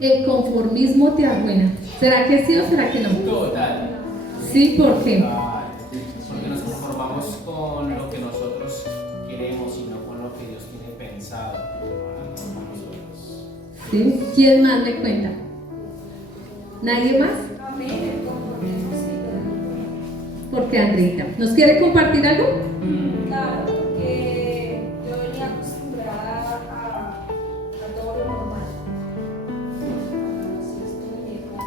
El conformismo te arruina. ¿Será que sí o será que no? Total. Sí, ¿por qué? Porque nos conformamos con lo que nosotros queremos y no con lo que Dios tiene pensado para nosotros. ¿Sí? ¿Quién más me cuenta? ¿Nadie más? Amén, el conformismo sí. ¿Por qué, Andreita? ¿Nos quiere compartir algo? Claro, porque yo venía acostumbrada a todo lo normal. Así estoy con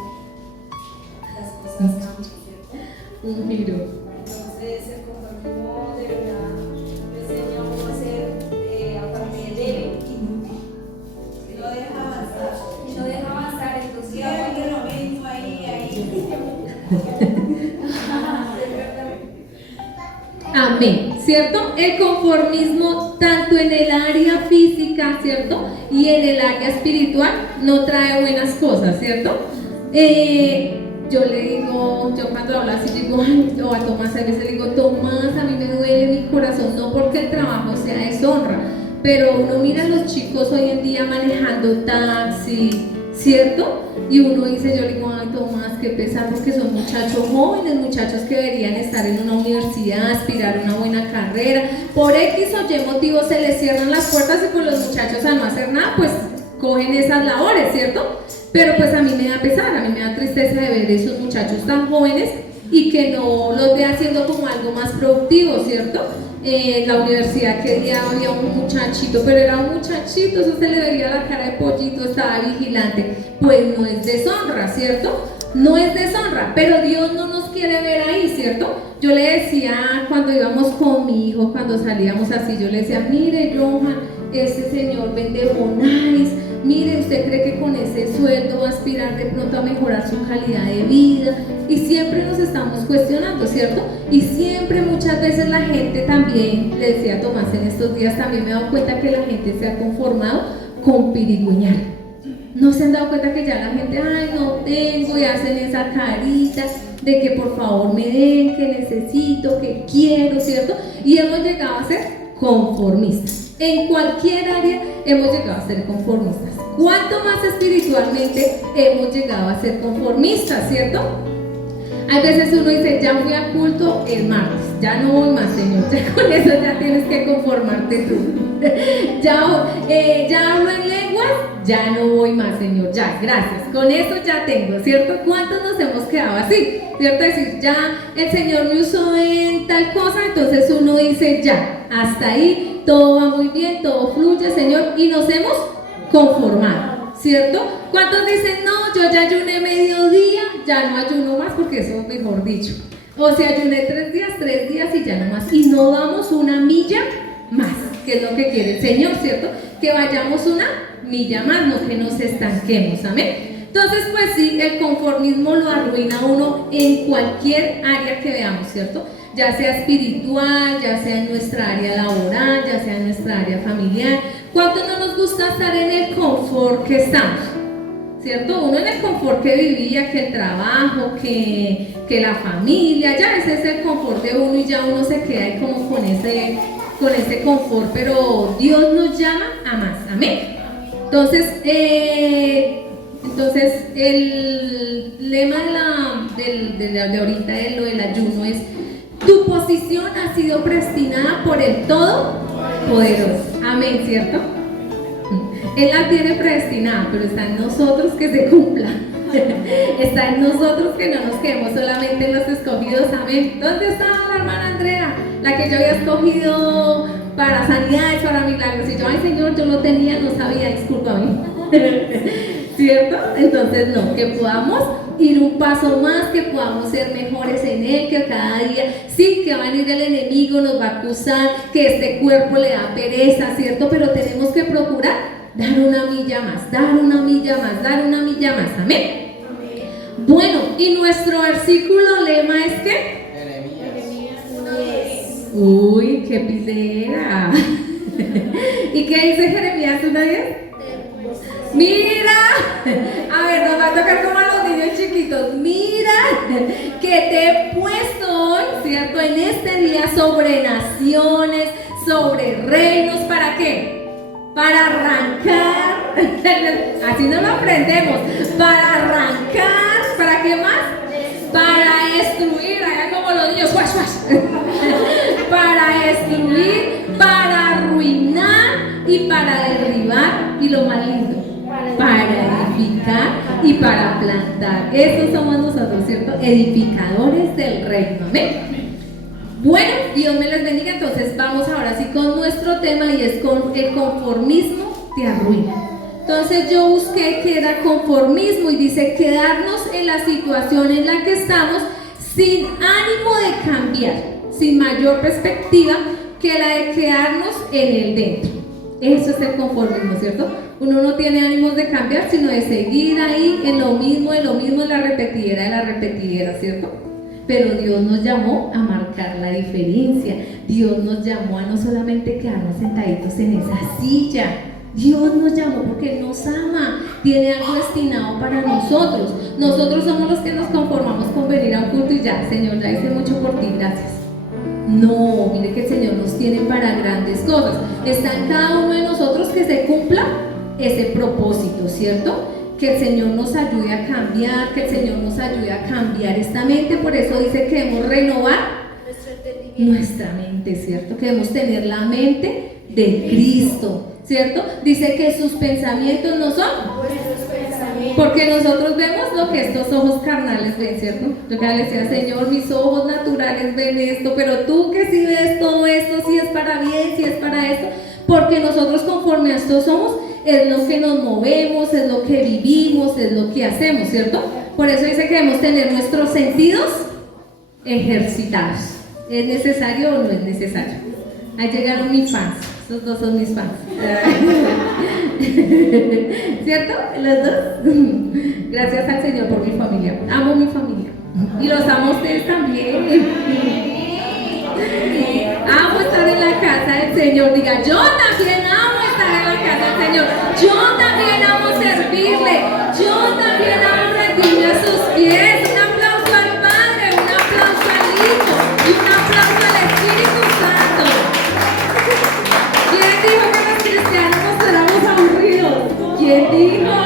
las cosas cambian, ¿cierto? Un giro. Entonces el conformismo de verdad me enseña a uno a ser aparte débil y inútil. Y no deja avanzar. Y no deja avanzar, entonces Siempre lo mismo ahí. Amén, ¿cierto? El conformismo tanto en el área física, ¿cierto? Y en el área espiritual no trae buenas cosas, ¿cierto? Yo le digo, yo cuando hablo así digo, ay, yo a Tomás a veces le digo, Tomás, a mí me duele mi corazón, no porque el trabajo sea deshonra, pero uno mira a los chicos hoy en día manejando taxi, ¿cierto? Y uno dice, yo le digo, ay Tomás, qué pesar, porque son muchachos jóvenes, muchachos que deberían estar en una universidad, aspirar a una buena carrera. Por X o Y motivo se les cierran las puertas y pues los muchachos a no hacer nada, pues cogen esas labores, ¿cierto? Pero pues a mí me da pesar, a mí me da tristeza de ver esos muchachos tan jóvenes y que no los ve haciendo como algo más productivo, ¿cierto? En la universidad que día había un muchachito, pero era un muchachito, eso se le veía la cara de pollito, estaba vigilante. Pues no es deshonra, ¿cierto? No es deshonra, pero Dios no nos quiere ver ahí, ¿cierto? Yo le decía cuando íbamos con mi hijo, cuando salíamos así, yo le decía, mire Johan, este señor vende bonais, mire, ¿usted cree que con ese sueldo va a aspirar de pronto a mejorar su calidad de vida? Y siempre nos estamos cuestionando, ¿cierto? Y siempre, muchas veces la gente también, le decía a Tomás en estos días, también me he dado cuenta que la gente se ha conformado con pirigüeñar. ¿No se han dado cuenta que ya la gente, ay, no tengo, y hacen esa carita de que por favor me den, que necesito, que quiero, ¿cierto? Y hemos llegado a ser conformistas. En cualquier área hemos llegado a ser conformistas. ¿Cuánto más espiritualmente hemos llegado a ser conformistas, cierto? Hay veces uno dice, ya fui al culto el martes, ya no voy más, Señor, ya con eso ya tienes que conformarte tú. ya hablo en lenguas, ya no voy más, Señor, ya, gracias, con eso ya tengo, ¿cierto? ¿Cuántos nos hemos quedado así? ¿Cierto? Es decir, ya el Señor me usó en tal cosa, entonces uno dice, ya, hasta ahí, todo va muy bien, todo fluye, Señor, y nos hemos conformado, ¿cierto? ¿Cuántos dicen, no, yo ya ayuné mediodía, ya no ayuno más, porque eso es mejor dicho? O sea, ayuné 3 días y ya no más, y no damos una milla más, que es lo que quiere el Señor, ¿cierto? Que vayamos una milla más, no que nos estanquemos, amén. Entonces, pues sí, el conformismo lo arruina a uno en cualquier área que veamos, ¿cierto? Ya sea espiritual, ya sea en nuestra área laboral, ya sea en nuestra área familiar. ¿Cuánto no nos gusta estar en el confort que estamos? ¿Cierto? Uno en el confort que vivía, que el trabajo, que la familia, ya ese es el confort de uno y ya uno se queda ahí como con ese confort, pero Dios nos llama a más, amén. Entonces el lema de ahorita de lo del ayuno es: tu posición ha sido predestinada por el Todopoderoso. Amén, ¿cierto? Él la tiene predestinada, pero está en nosotros que se cumpla. Está en nosotros que no nos quedemos solamente en los escogidos. Amén. ¿Dónde estaba la hermana Andrea? La que yo había escogido para sanidades, para milagros. Y yo, ay Señor, yo lo tenía, no sabía, discúlpame. ¿Cierto? Entonces no, que podamos ir un paso más, que podamos ser mejores en Él, que cada día, sí, que va a venir el enemigo, nos va a acusar, que este cuerpo le da pereza, ¿cierto? Pero tenemos que procurar dar una milla más, dar una milla más, dar una milla más, amén. Bueno, y nuestro versículo lema es que Jeremías. uy, qué pilera. ¿Y qué dice Jeremías 1:10? Mira, a ver, nos va a tocar como a los niños chiquitos. Mira, que te he puesto hoy, ¿cierto? En este día sobre naciones, sobre reinos. ¿Para qué? Para arrancar, así no lo aprendemos, para arrancar, ¿para qué más? Para destruir, hagan como los niños, ¡wash, wash! Para destruir, para arruinar y para derribar, y lo más lindo, para edificar y para plantar. Esos somos nosotros, ¿cierto? Edificadores del reino, ¿amén? Bueno, Dios me les bendiga. Entonces vamos ahora sí con nuestro tema, y es con el conformismo te arruina. Entonces yo busqué que era conformismo, y dice quedarnos en la situación en la que estamos sin ánimo de cambiar, sin mayor perspectiva que la de quedarnos en el dentro. Eso es el conformismo, ¿cierto? Uno no tiene ánimos de cambiar, sino de seguir ahí en lo mismo, en la repetidera, ¿cierto? Pero Dios nos llamó a marcar la diferencia. Dios nos llamó a no solamente quedarnos sentaditos en esa silla. Dios nos llamó porque nos ama, tiene algo destinado para nosotros. Nosotros somos los que nos conformamos con venir a un culto y ya, Señor, ya hice mucho por ti, gracias. No, mire que el Señor nos tiene para grandes cosas. Está en cada uno de nosotros que se cumpla ese propósito, ¿cierto? Que el Señor nos ayude a cambiar, que el Señor nos ayude a cambiar esta mente. Por eso dice que debemos renovar nuestra mente, ¿cierto? Que debemos tener la mente de Cristo, ¿cierto? Dice que sus pensamientos no son nuestros pensamientos, porque nosotros vemos lo que estos ojos carnales ven, ¿cierto? Yo que le decía, Señor, mis ojos naturales ven esto, pero tú que sí ves todo esto, si es para bien, si es para esto, porque nosotros conforme a esto somos, es lo que nos movemos, es lo que vivimos, es lo que hacemos, ¿cierto? Por eso dice que debemos tener nuestros sentidos ejercitados. ¿Es necesario o no es necesario? Ahí llegaron mis fans, esos dos son mis fans. ¿Cierto? Los dos. Gracias al Señor por mi familia. Amo mi familia. Y los amo a ustedes también. Amo estar en la casa del Señor. Diga, yo también amo estar en la casa del Señor. Yo también amo servirle. Yo también amo rendirme a sus pies. Un aplauso al Padre, un aplauso al Hijo y un aplauso al Espíritu Santo. ¿Quién dijo que los cristianos nos éramos aburridos? ¿Quién dijo?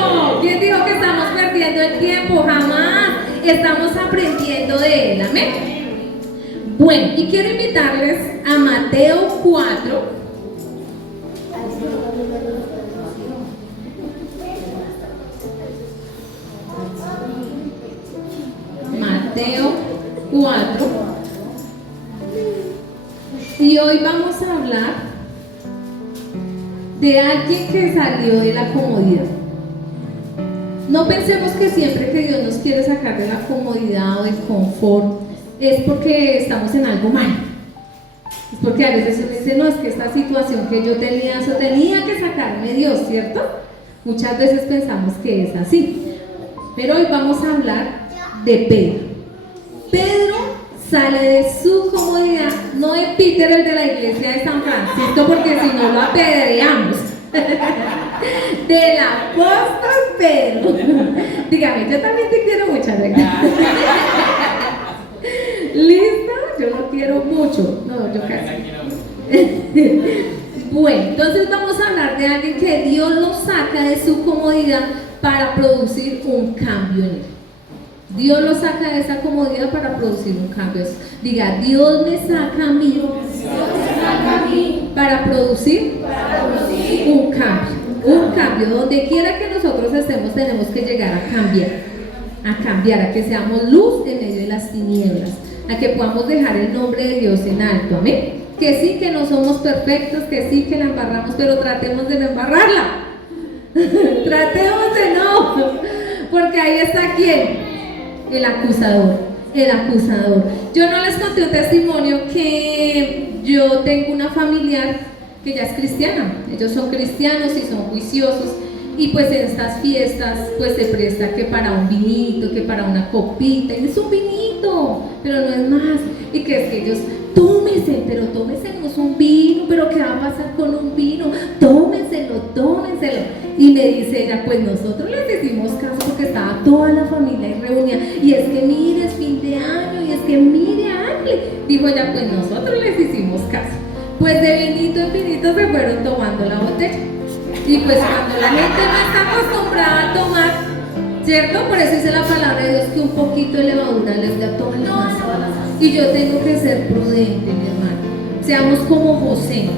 ¿Quién dijo que estamos perdiendo el tiempo? Jamás. Estamos aprendiendo de Él. Amén. Bueno, y quiero invitarles a Mateo 4. Mateo 4. Y hoy vamos a hablar de alguien que salió de la comodidad. No pensemos que siempre que Dios nos quiere sacar de la comodidad o del confort es porque estamos en algo mal. Es porque a veces uno dice, no, es que esta situación que yo tenía, eso tenía que sacarme Dios, ¿cierto? Muchas veces pensamos que es así. Pero hoy vamos a hablar de Pedro. Pedro sale de su comodidad, no de Peter, el de la iglesia de San Francisco, porque si no lo apedreamos. Del apóstol Pedro. Dígame, yo también te quiero mucho, ¿verdad? ¿Listo? Yo lo quiero mucho. No, yo casi. Bueno, entonces vamos a hablar de alguien que Dios lo saca de su comodidad para producir un cambio en él. Dios lo saca de esa comodidad para producir un cambio. Diga, Dios me saca a mí para producir un cambio. Un cambio, donde quiera que nosotros estemos tenemos que llegar a cambiar, a que seamos luz en medio de las tinieblas, a que podamos dejar el nombre de Dios en alto, amén. Que sí, que no somos perfectos, que sí, que la embarramos, pero tratemos de no embarrarla. Tratemos de no, porque ahí está ¿quién? El acusador. Yo no les conté un testimonio que yo tengo una familiar que ya es cristiana. Ellos son cristianos y son juiciosos, y pues en estas fiestas pues se presta que para un vinito, que para una copita, y es un vinito, pero no es más, y que es que ellos tómense, pero tómense, no es un vino, pero ¿qué va a pasar con un vino? Tómenselo. Y me dice ella, pues nosotros les hicimos caso porque estaba toda la familia ahí reunida, y es que mire, es fin de año, y es que mire, hágale. Dijo ella, pues nosotros les hicimos caso. Pues de vinito en vinito se fueron tomando la botella. Y pues cuando la gente no está acostumbrada a tomar, ¿cierto? Por eso dice la palabra de Dios que un poquito de levadura les da toda la masa. Y yo tengo que ser prudente, mi hermano. Seamos como José.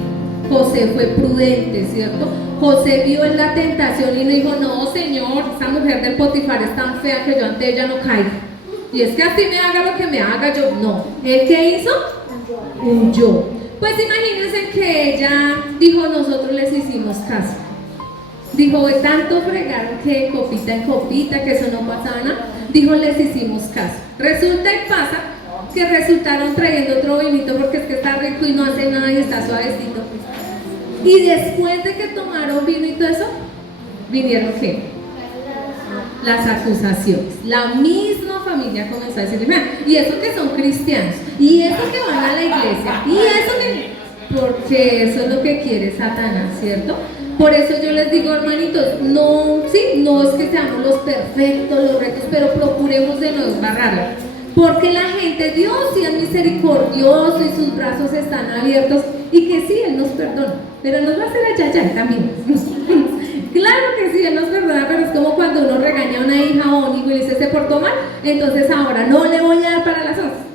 José fue prudente, ¿cierto? José vio en la tentación y no dijo, no, Señor, esa mujer del Potifar es tan fea que yo ante ella no caigo. Y es que así me haga lo que me haga yo. No. ¿Él qué hizo? Huyó. Pues imagínense que ella dijo, nosotros les hicimos caso. Dijo, de tanto fregaron que copita en copita, que eso no pasaba nada. Dijo, les hicimos caso. Resulta y pasa que resultaron trayendo otro vinito porque es que está rico y no hace nada y está suavecito. Y después de que tomaron vino y todo eso, vinieron ¿qué? Las acusaciones. La misma familia comenzó a decir, y eso que son cristianos, y eso que van a la iglesia, y eso que... Porque eso es lo que quiere Satanás, ¿cierto? Por eso yo les digo, hermanitos, no es que seamos los perfectos, los rectos, pero procuremos de no embarrarla. Porque la gente, Dios sí es misericordioso y sus brazos están abiertos y que sí, Él nos perdona, pero nos va a hacer allá también. Claro que sí, Él nos perdona, pero es como cuando uno regaña a una hija o un hijo y le dice se portó mal, entonces ahora no le voy a dar para las once.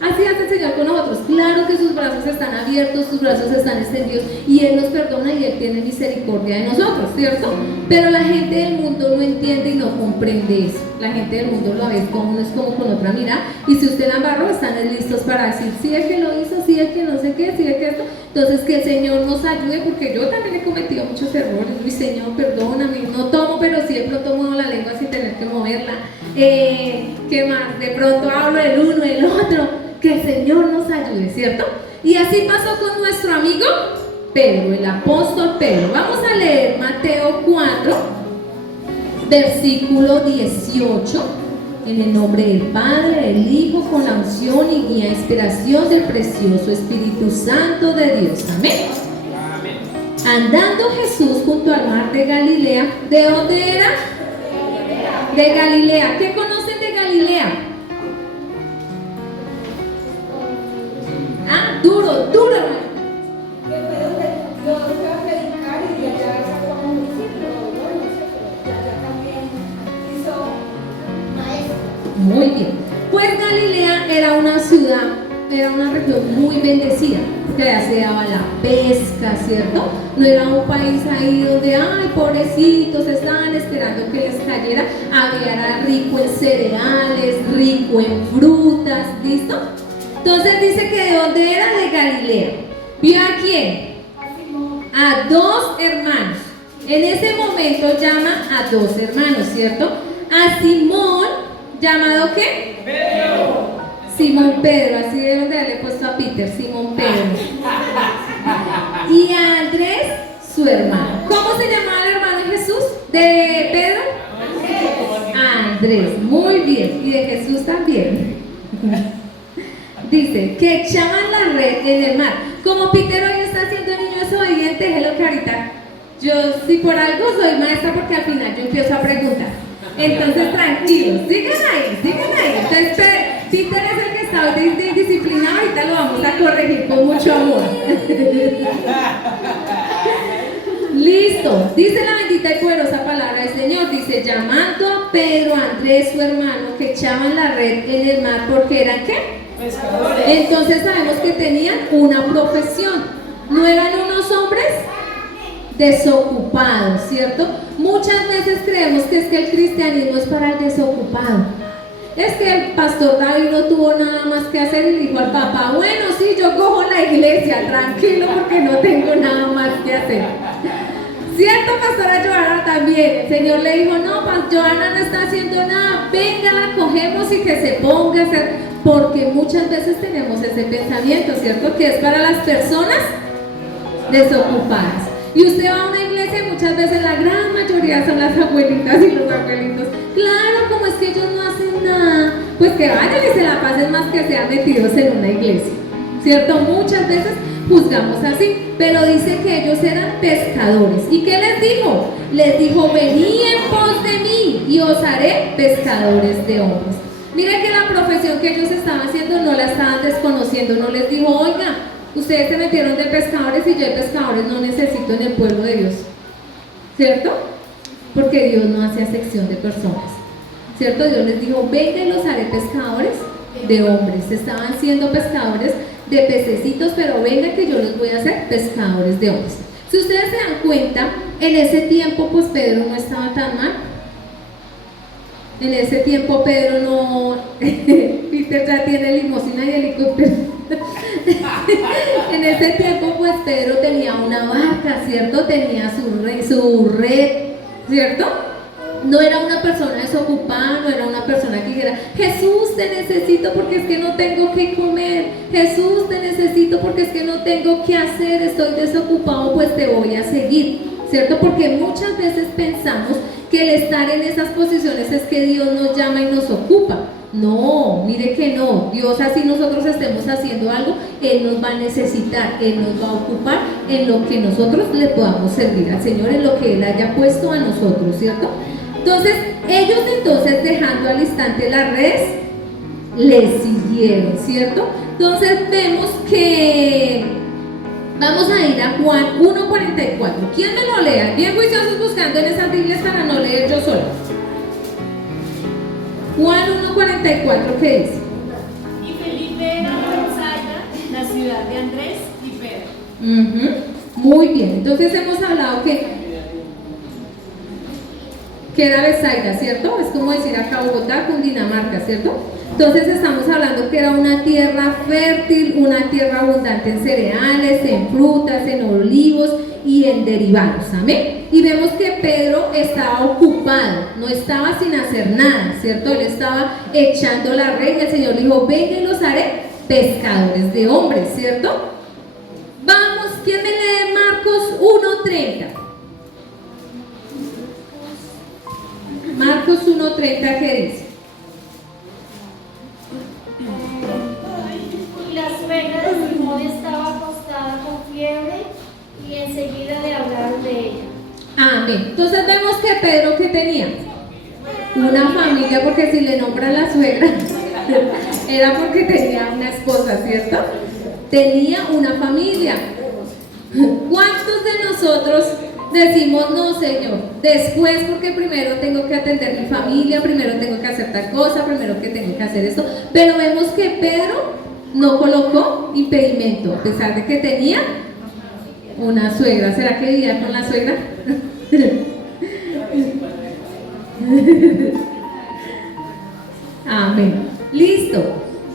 Así hace el Señor con nosotros. Claro que sus brazos están abiertos, sus brazos están extendidos y Él nos perdona y Él tiene misericordia de nosotros, ¿cierto? Pero la gente del mundo no entiende y no comprende eso. La gente del mundo lo ve como es como con otra mirada y si usted la embarró, están listos para decir sí es que lo hizo, sí es que no sé qué, sí es que esto. Entonces que el Señor nos ayude porque yo también he cometido muchos errores. Mi Señor, perdóname, no tomo, pero sí de pronto muevo la lengua sin tener que moverla. ¿Qué más? De pronto hablo el uno, el otro. Que el Señor nos ayude, ¿cierto? Y así pasó con nuestro amigo Pedro, el apóstol Pedro. Vamos a leer Mateo 4, versículo 18. En el nombre del Padre, del Hijo, con la unción y guía e inspiración del precioso Espíritu Santo de Dios. Amén. Andando Jesús junto al mar de Galilea. ¿De dónde era? De Galilea. ¿Qué conocen de Galilea? Ah, duro, hermano. Yo fui a predicar y allá sacó un discípulo, no sé, pero allá también hizo maestro. Muy bien. Pues Galilea era una ciudad, era una región muy bendecida, porque allá se daba la pesca, ¿cierto? No era un país ahí donde, ay, pobrecitos, estaban esperando que les cayera. Era rico en cereales, rico en frutas, ¿listo? Entonces dice que de dónde era, de Galilea. ¿Vio a quién? A dos hermanos. En ese momento llama a dos hermanos, ¿cierto? A Simón, ¿llamado qué? Pedro. Simón Pedro, así deben de haberle puesto a Peter, Simón Pedro. Y a Andrés, su hermano. ¿Cómo se llamaba el hermano de Jesús? ¿De Pedro? Andrés, muy bien. Y de Jesús también. Dice que echaban la red en el mar. Como Peter hoy está siendo niño desobediente, es lo que ahorita yo, si por algo soy maestra, porque al final yo empiezo a preguntar. Entonces, tranquilos, sigan ahí. Entonces, Peter es el que está hoy de indisciplinado, ahorita lo vamos a corregir con mucho amor. Listo, dice la bendita y poderosa palabra del Señor, dice, llamando a Pedro, Andrés, su hermano, que echaban la red en el mar, porque eran ¿qué? Pescadores. Entonces sabemos que tenían una profesión, no eran unos hombres desocupados, ¿cierto? Muchas veces creemos que es que el cristianismo es para el desocupado. Es que el pastor David no tuvo nada más que hacer y dijo al papá, bueno, sí, yo cojo la iglesia, tranquilo porque no tengo nada más que hacer. ¿Cierto, pastora Joana? También, el Señor le dijo, no, Joana no está haciendo nada, venga, la cogemos y que se ponga a hacer, porque muchas veces tenemos ese pensamiento, ¿cierto? Que es para las personas desocupadas. Y usted va a una iglesia y muchas veces la gran mayoría son las abuelitas y los abuelitos. Claro, como es que ellos no hacen nada, pues que vayan y se la pasen más que sean metidos en una iglesia, ¿cierto? Muchas veces juzgamos así, pero dice que ellos eran pescadores. ¿Y qué les dijo? Les dijo, venid en pos de mí y os haré pescadores de hombres. Mire que la profesión que ellos estaban haciendo no la estaban desconociendo, no les dijo, oiga, ustedes se metieron de pescadores y yo de pescadores no necesito en el pueblo de Dios, ¿cierto? Porque Dios no hace acepción de personas, ¿cierto? Dios les dijo, venga y los haré pescadores de hombres. Estaban siendo pescadores de pececitos, pero venga que yo los voy a hacer pescadores de hombres. Si ustedes se dan cuenta, en ese tiempo pues Pedro no estaba tan mal. En ese tiempo Pedro no... Peter ya tiene limusina y helicóptero. En ese tiempo pues Pedro tenía una barca, ¿cierto? Tenía su red, ¿cierto? No era una persona desocupada, no era una persona que dijera, Jesús te necesito porque es que no tengo que comer, Jesús te necesito porque es que no tengo que hacer, estoy desocupado, pues te voy a seguir, ¿cierto? Porque muchas veces pensamos que el estar en esas posiciones es que Dios nos llama y nos ocupa. No, mire que no, Dios así nosotros estemos haciendo algo, Él nos va a necesitar, Él nos va a ocupar en lo que nosotros le podamos servir al Señor, en lo que Él haya puesto a nosotros, ¿cierto? Entonces, ellos dejando al instante las redes, le siguieron, ¿cierto? Entonces vemos que vamos a ir a Juan 1:44. ¿Quién me lo lea? Bien juiciosos buscando en esas Biblias para no leer yo sola. Juan 1:44, ¿qué dice? Y Felipe era de Bethsaida, la ciudad de Andrés y Pedro. Muy bien, entonces hemos hablado que era Bethsaida, ¿cierto? Es como decir acá Bogotá, Cundinamarca, ¿cierto? Entonces estamos hablando que era una tierra fértil, una tierra abundante en cereales, en frutas, en olivos y en derivados, amén. Y vemos que Pedro estaba ocupado, no estaba sin hacer nada, ¿cierto? Él estaba echando la red y el Señor le dijo, venga y los haré pescadores de hombres, ¿cierto? Vamos, ¿quién me lee Marcos 1:30? Marcos 1:30, ¿qué dice? Y la suegra de Simón estaba acostada con fiebre y enseguida le hablaron de ella. Amén. Entonces vemos que Pedro, ¿qué tenía? Una familia, porque si le nombra la suegra, era porque tenía una esposa, ¿cierto? Tenía una familia. ¿Cuántos de nosotros decimos, no, Señor, después porque primero tengo que atender mi familia, primero tengo que hacer tal cosa, primero que tengo que hacer esto? Pero vemos que Pedro no colocó impedimento, a pesar de que tenía una suegra. ¿Será que vivía con la suegra? Amén. Listo.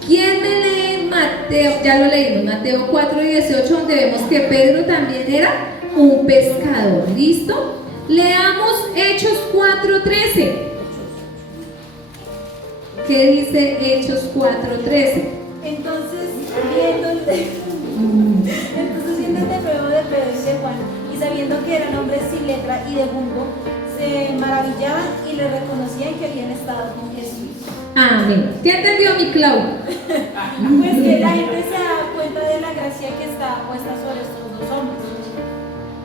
¿Quién me lee Mateo? Ya lo leímos, Mateo 4:18, donde vemos que Pedro también era un pescador. ¿Listo? Leamos Hechos 4:13. ¿Qué dice Hechos 4:13? Entonces, viendo el terreno de Pedro y de Juan, y sabiendo que eran hombres sin letra y de vulgo, se maravillaban y le reconocían que habían estado con Jesús. Amén. ¿Qué entendió mi Clau? Pues que la gente se da cuenta de la gracia que está puesta sobre estos dos hombres.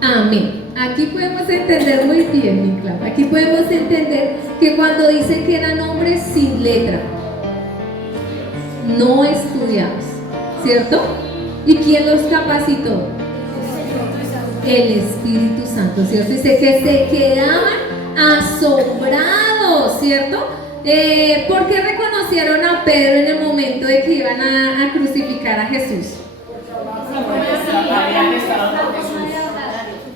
Amén. Aquí podemos entender muy bien, mi Clau. Aquí podemos entender que cuando dice que eran hombres sin letra, no estudiados, ¿cierto? ¿Y quién los capacitó? El Espíritu Santo, ¿cierto? Dice que se quedaban asombrados, ¿cierto? ¿Por qué reconocieron a Pedro en el momento de que iban a crucificar a Jesús?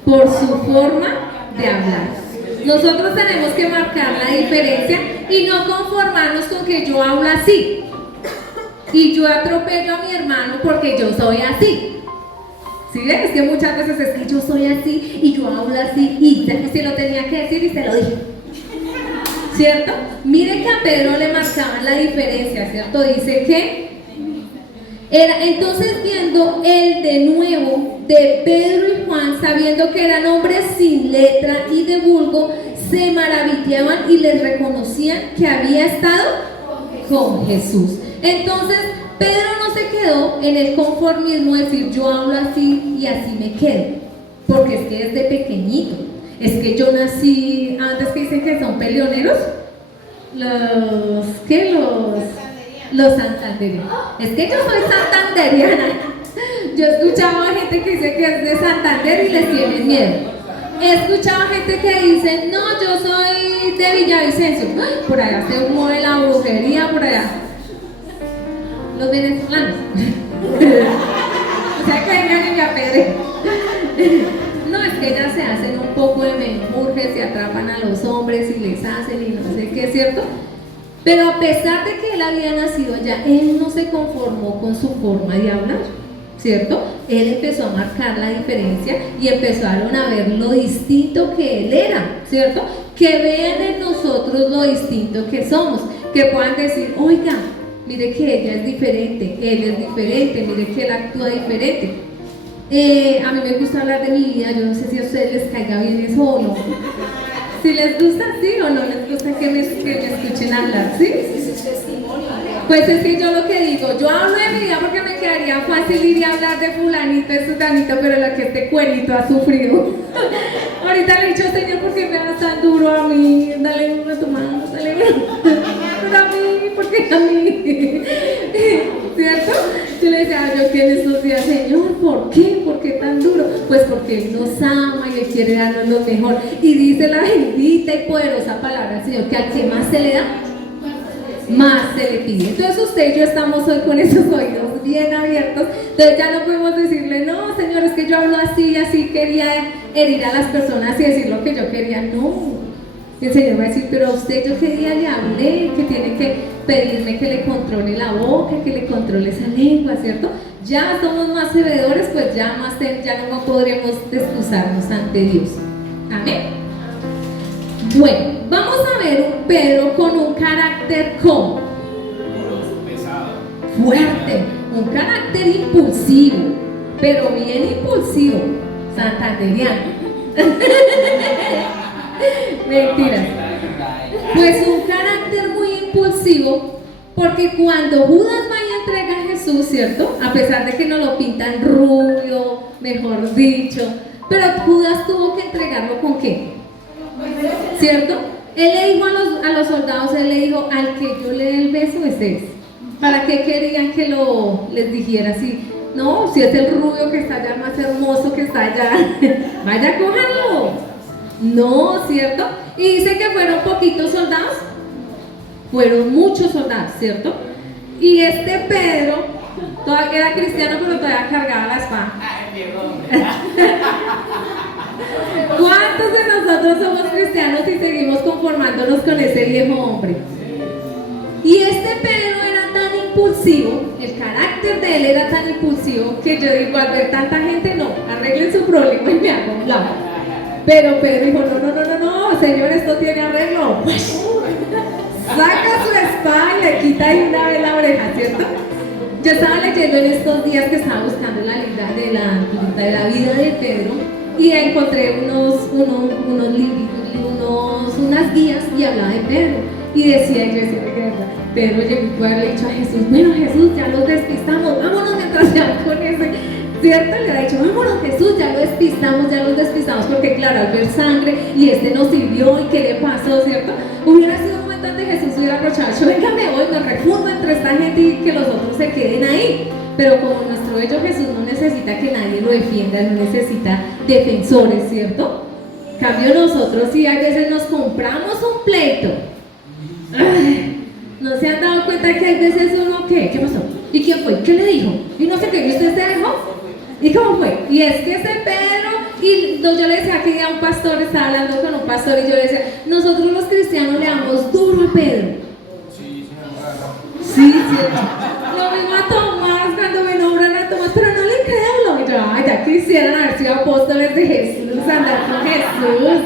Por su forma de hablar. Nosotros tenemos que marcar la diferencia y no conformarnos con que yo hablo así y yo atropello a mi hermano porque yo soy así. ¿Sí ven? Es que muchas veces es que yo soy así y yo hablo así y se lo tenía que decir y se lo dije, ¿cierto? Mire que a Pedro le marcaban la diferencia, ¿cierto? Dice que era, entonces viendo él de nuevo de Pedro y Juan, sabiendo que eran hombres sin letra y de vulgo, se maravillaban y les reconocían que había estado con Jesús. Entonces Pedro no se quedó en el conformismo de decir yo hablo así y así me quedo, porque es que desde pequeñito, es que yo nací, antes que dicen que son peleoneros, los santanderianos. Es que yo soy santanderiana. Yo he escuchado a gente que dice que es de Santander y les tienen miedo. He escuchado a gente que dice, no, yo soy de Villavicencio. ¡Ay! Por allá se mueve la brujería, por allá. Los venezolanos. O sea que vengan y me apedren. No, es que ellas se hacen un poco de menjurjes y atrapan a los hombres y les hacen y no sé qué, ¿cierto? Pero a pesar de que él había nacido allá, él no se conformó con su forma de hablar, ¿cierto? Él empezó a marcar la diferencia y empezaron a ver lo distinto que él era, ¿cierto? Que vean en nosotros lo distinto que somos, que puedan decir, oiga, mire que ella es diferente, él es diferente, mire que él actúa diferente. A mí me gusta hablar de mi vida, yo no sé si a ustedes les caiga bien eso o no. Si les gusta, sí o no les gusta que me escuchen hablar, ¿sí? Pues es que yo lo que digo, yo hablo de mi vida porque me quedaría fácil ir a hablar de fulanito, de sutanito, pero lo que este cuerito ha sufrido. Ahorita le he dicho, Señor, ¿por qué me das tan duro a mí? Dale uno a tu mano, dale uno. Pero a mí, ¿por qué a mí? ¿Cierto? Yo le decía, yo que en estos días, Señor, ¿por qué? ¿Por qué tan duro? Pues porque Él nos ama y Él quiere darnos lo mejor. Y dice la bendita y poderosa palabra del Señor, que al que más se le da, más se le pide. Entonces usted y yo estamos hoy con esos oídos bien abiertos. Entonces ya no podemos decirle, no, Señor, es que yo hablo así y así quería herir a las personas y decir lo que yo quería. No. El Señor va a decir, pero a usted yo qué día le hablé, que tiene que pedirme que le controle la boca, que le controle esa lengua, ¿cierto? Ya somos más servidores, pues ya no podremos excusarnos ante Dios. Amén. Bueno, vamos a ver un Pedro con un carácter como pesado, fuerte, un carácter impulsivo, pero bien impulsivo, santanderiano. Mentiras. Pues un carácter muy impulsivo, porque cuando Judas va y entrega a Jesús, ¿cierto? A pesar de que nos lo pintan rubio, mejor dicho, pero Judas tuvo que entregarlo ¿con qué? ¿Cierto? Él le dijo a los soldados, él le dijo, al que yo le dé el beso ese es. ¿Para qué querían que les dijera así? No, si es el rubio que está allá, más hermoso que está allá, vaya, cójanlo. No, ¿cierto? Y dice que fueron poquitos soldados, fueron muchos soldados, ¿cierto? Y este Pedro, todavía era cristiano, pero todavía cargaba la espada. ¿Cuántos de nosotros somos cristianos y seguimos conformándonos con ese viejo hombre? Y este Pedro era tan impulsivo, el carácter de él era tan impulsivo, que yo digo, al ver tanta gente, no, arreglen su problema y me hago un lado. Pero Pedro dijo, no, Señor, esto tiene arreglo. Saca su espada y le quita de una vez la oreja, ¿cierto? Yo estaba leyendo en estos días que estaba buscando la lista de la vida de Pedro y encontré unos libros, unas guías y hablaba de Pedro. Y decía, Pedro llegó y puede haberle dicho a Jesús, bueno, Jesús, ya los despistamos, vámonos mientras se van con ese. ¿Cierto? Le ha dicho, vámonos Jesús, ya los despistamos, porque claro, al ver sangre y este nos sirvió y qué le pasó, ¿cierto? Hubiera sido un momento donde Jesús hubiera aprovechado, yo venga, me voy, me refundo entre esta gente y que los otros se queden ahí. Pero como nuestro bello Jesús no necesita que nadie lo defienda, no necesita defensores, ¿cierto? En cambio nosotros sí a veces nos compramos un pleito. Ay, ¿no se han dado cuenta que hay veces uno ¿qué pasó? ¿Y quién fue? ¿Qué le dijo? Y no sé qué, ¿y usted se dejó? ¿Y cómo fue? Y es que ese Pedro, y yo le decía que a un pastor, estaba hablando con un pastor y yo le decía, nosotros los cristianos le damos duro a Pedro. Sí, cierto. Lo mismo a Tomás cuando me nombran a Tomás, pero no le creo. Y yo, ya quisieran haber sido apóstoles de Jesús, andar con Jesús.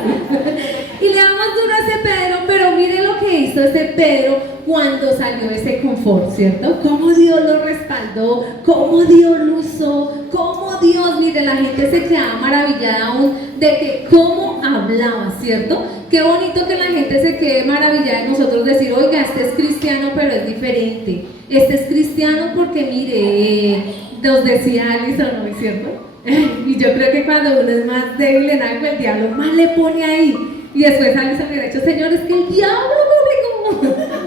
Y le damos duro a ese Pedro, pero mire lo que hizo ese Pedro cuando salió de ese confort, ¿cierto? Cómo Dios lo respaldó, cómo Dios lo usó, cómo Dios, mire, la gente se quedaba maravillada aún de que cómo hablaba, ¿cierto? Qué bonito que la gente se quede maravillada de nosotros decir, oiga, este es cristiano, pero es diferente. Este es cristiano porque, mire, nos decía Alison, ¿no es cierto? Y yo creo que cuando uno es más débil en algo, el diablo más le pone ahí. Y después Alison me ha dicho, Señor, es que el diablo me obligó.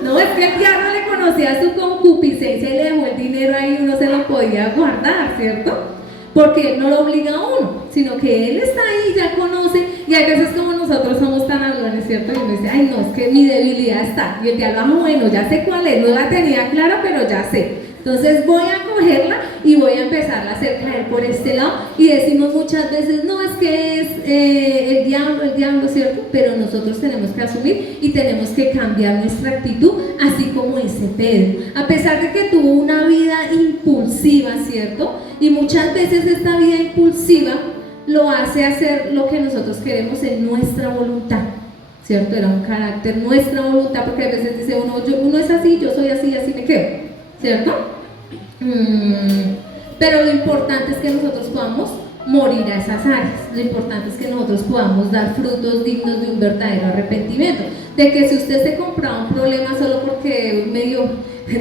No, es que el diablo le conocía su concupiscencia y le dejó el dinero ahí, uno se lo podía guardar, ¿cierto? Porque él no lo obliga a uno, sino que él está ahí, ya conoce, y hay veces como nosotros somos tan hablones, ¿cierto? Y uno dice, ay no, es que mi debilidad está, y el diablo, bueno, ya sé cuál es, no la tenía clara, pero ya sé. Entonces voy a cogerla y voy a empezarla a hacer caer por este lado, y decimos muchas veces, no, es que es el diablo, ¿cierto? Pero nosotros tenemos que asumir y tenemos que cambiar nuestra actitud, así como ese Pedro. A pesar de que tuvo una vida impulsiva, ¿cierto? Y muchas veces esta vida impulsiva lo hace hacer lo que nosotros queremos en nuestra voluntad, ¿cierto? Era un carácter, nuestra voluntad, porque a veces dice uno es así, yo soy así, así me quedo, ¿cierto? Pero lo importante es que nosotros podamos morir a esas áreas. Lo importante es que nosotros podamos dar frutos dignos de un verdadero arrepentimiento. De que si usted se compraba un problema solo porque medio,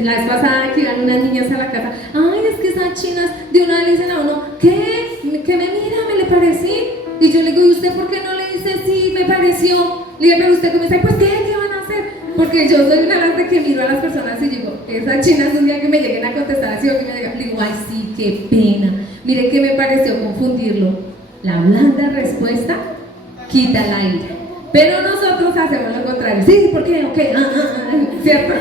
la vez pasada que iban unas niñas a la casa, ay, es que esas chinas de una vez le dicen a uno, ¿qué? ¿Qué me mira? ¿Me le parecí? Y yo le digo, ¿y usted por qué no le dice sí, me pareció? Le digo, pero usted comienza, pues ¿qué van a hacer? Porque yo soy una de las que miro a las personas y digo, esas chinas un día que me lleguen a contestar así o que me digan, digo, ay sí, qué pena. Mire que me pareció confundirlo. La blanda respuesta quita la ira. Pero nosotros hacemos lo contrario. Sí, ¿por qué? Ok, ¿cierto?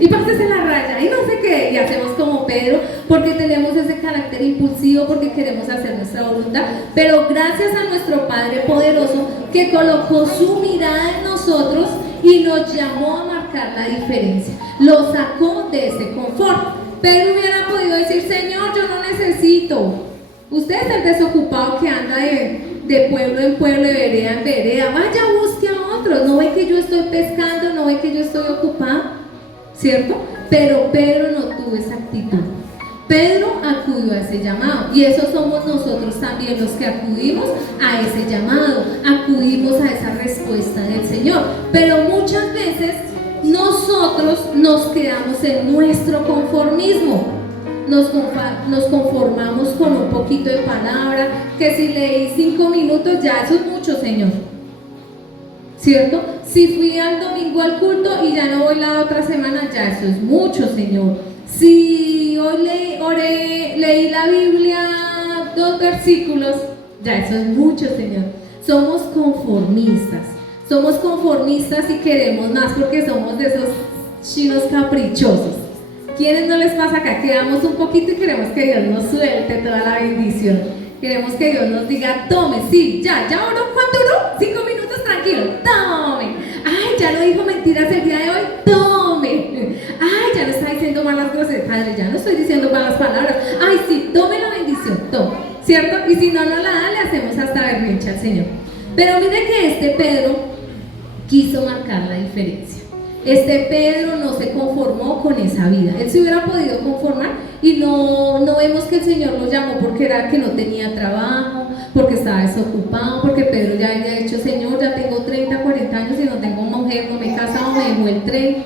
Y pásese la raya y no sé qué. Y hacemos como Pedro porque tenemos ese carácter impulsivo, porque queremos hacer nuestra voluntad. Pero gracias a nuestro Padre poderoso que colocó su mirada en nosotros y nos llamó a marcar la diferencia. Lo sacó de ese confort. Pedro hubiera podido decir, Señor, yo no necesito. Usted es el desocupado que anda de pueblo en pueblo, de vereda en vereda. Vaya, busque a otros. No ve que yo estoy pescando, no ve que yo estoy ocupado, ¿cierto? Pero Pedro no tuvo esa actitud. Pedro acudió a ese llamado, y eso somos nosotros también los que acudimos a ese llamado, acudimos a esa respuesta del Señor. Pero muchas veces nosotros nos quedamos en nuestro conformismo. Nos conformamos con un poquito de palabra, que si leí 5 minutos, ya eso es mucho, Señor, ¿cierto? Si fui al domingo al culto y ya no voy la otra semana, ya eso es mucho, Señor. Si hoy leí la Biblia 2 versículos, ya eso es mucho, Señor. Somos conformistas y queremos más porque somos de esos chinos caprichosos. ¿Quiénes no les pasa acá? Quedamos un poquito y queremos que Dios nos suelte toda la bendición. Queremos que Dios nos diga, tome, sí, ya oró. ¿Cuánto oró? 5 minutos, tranquilo, tome. Ay, ya no dijo mentiras el día de hoy, tome. Ay, ya no está diciendo malas groserías, Padre, ya no estoy diciendo malas palabras. Ay, sí, tome la bendición, tome, ¿cierto? Y si no nos la da, le hacemos hasta berrinche al Señor. Pero mire que este Pedro quiso marcar la diferencia. Este Pedro no se conformó con esa vida. Él se hubiera podido conformar y no vemos que el Señor lo llamó porque era que no tenía trabajo, porque estaba desocupado, porque Pedro ya había dicho, Señor, ya tengo 30, 40 años y no tengo mujer, no me he casado, me dejó el tren,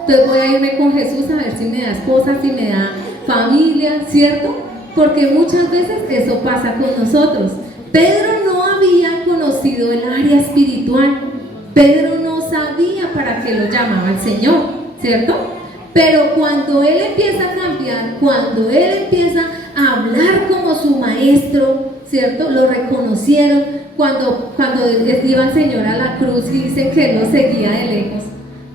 entonces voy a irme con Jesús a ver si me da esposa, si me da familia, ¿cierto? Porque muchas veces eso pasa con nosotros. Pedro no había conocido el área espiritual. Pedro no sabía para qué lo llamaba el Señor, ¿cierto? Pero cuando él empieza a cambiar, cuando él empieza a hablar como su maestro, ¿cierto? Lo reconocieron cuando iba el Señor a la cruz y dicen que él lo seguía de lejos.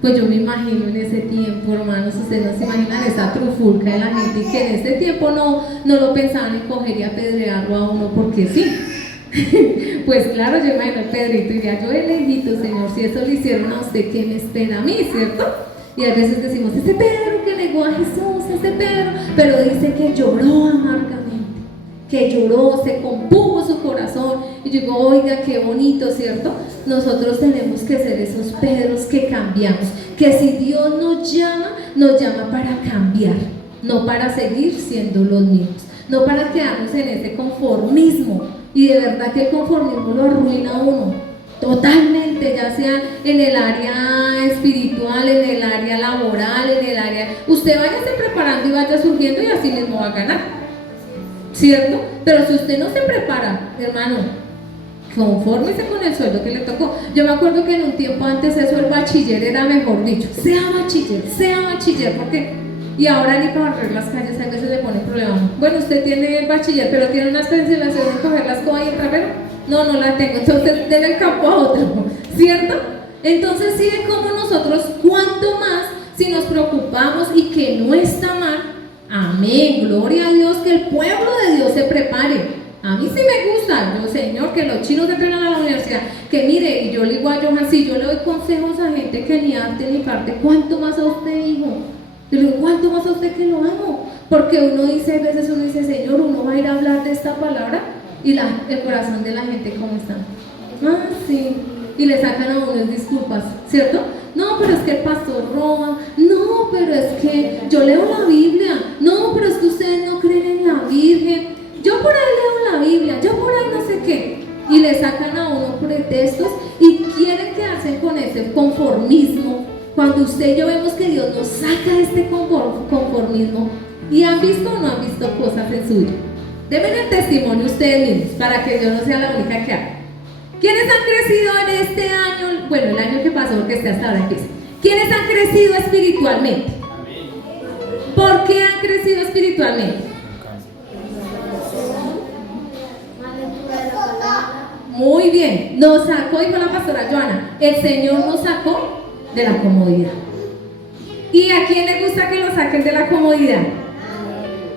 Pues yo me imagino en ese tiempo, hermanos, ustedes no se imaginan esa trufulca de la gente y que en ese tiempo no lo pensaban en coger y apedrearlo a uno porque sí. Pues claro, yo imagino a Pedrito y diría, yo de lejito, Señor, si eso le hicieron a usted, ¿qué me espera a mí, cierto? Y a veces decimos, ese Pedro que negó a Jesús, ese Pedro, pero dice que lloró amargamente, que lloró, se compuso su corazón, y yo digo, oiga, qué bonito, ¿cierto? Nosotros tenemos que ser esos Pedros que cambiamos, que si Dios nos llama para cambiar, no para seguir siendo los mismos, no para quedarnos en ese conformismo. Y de verdad que el conformismo lo arruina a uno totalmente, ya sea en el área espiritual, en el área laboral, en el área... Usted váyase preparando y vaya surgiendo y así mismo va a ganar, ¿cierto? Pero si usted no se prepara, hermano, confórmese con el sueldo que le tocó. Yo me acuerdo que en un tiempo antes eso, el bachiller era mejor dicho, sea bachiller, porque y ahora ni para barrer las calles a veces le pone problema. Bueno, usted tiene el bachiller, pero tiene una especialización de coger las cosas y entrar, pero no la tengo, entonces den el campo a otro, ¿cierto? Entonces sí ve cómo nosotros, cuanto más, si nos preocupamos y que no está mal, amén, gloria a Dios, que el pueblo de Dios se prepare. A mí sí me gusta, yo, Señor, que los chinos entren a la universidad, que mire, y yo le digo a Johan, si yo le doy consejos a gente que ni arte ni parte, ¿cuánto más a usted, hijo? Yo le digo, ¿cuánto más a usted que lo amo? Porque uno dice, a veces uno dice, Señor, uno va a ir a hablar de esta palabra y el corazón de la gente, ¿cómo está? Ah, sí, y le sacan a uno disculpas, ¿cierto? No, pero es que el pastor roba, no, pero es que yo leo la Biblia, no, pero es que ustedes no creen en la Virgen. Yo por ahí leo la Biblia, yo por ahí no sé qué. Y le sacan a uno pretextos y quieren quedarse con ese conformismo. Cuando usted y yo vemos que Dios nos saca de este conformismo. ¿Y han visto o no han visto cosas en su vida? Denme el testimonio ustedes mismos para que yo no sea la única que haga. ¿Quiénes han crecido en este año? Bueno, el año que pasó, porque este hasta ahora empieza. ¿Quiénes han crecido espiritualmente? ¿Por qué han crecido espiritualmente? Muy bien, nos sacó, dijo la pastora Joana, el Señor nos sacó de la comodidad. ¿Y a quién le gusta que lo saquen de la comodidad?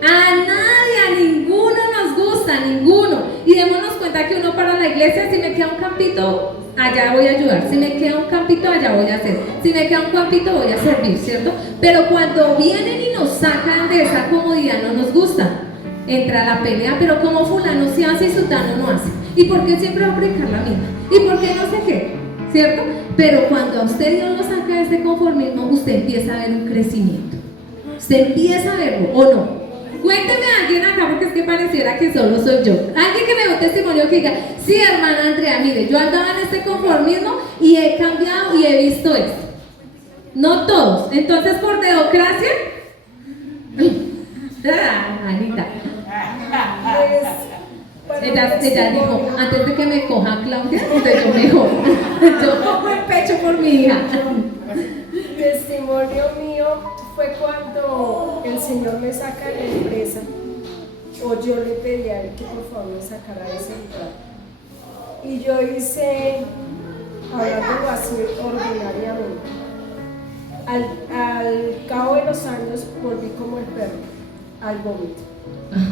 A nadie, a ninguno nos gusta, ninguno. Y démonos cuenta que uno para la iglesia, si me queda un campito, allá voy a ayudar. Si me queda un campito, allá voy a hacer. Si me queda un campito, voy a servir, ¿cierto? Pero cuando vienen y nos sacan de esa comodidad, no nos gusta. Entra la pelea, pero como fulano se hace y sutano no hace. ¿Y por qué siempre va a predicar la misma? ¿Y por qué no sé qué? ¿Cierto? Pero cuando a usted Dios lo saca de ese conformismo, usted empieza a ver un crecimiento. Usted empieza a verlo, ¿o no? Cuénteme a alguien acá, porque es que pareciera que solo soy yo. Alguien que me dé un testimonio que diga, sí, hermana Andrea, mire, yo andaba en este conformismo y he cambiado y he visto esto. No todos. Entonces, por democracia, Anita. Ella dijo, antes de que me coja Claudia, entonces yo mejor. Yo pongo el pecho por mi hija. Testimonio mío fue cuando el Señor me saca de la empresa, o yo le pedí a él que por favor me sacara de ese lugar. Y yo hice, hablando así ordinariamente, al cabo de los años volví como el perro, al vómito.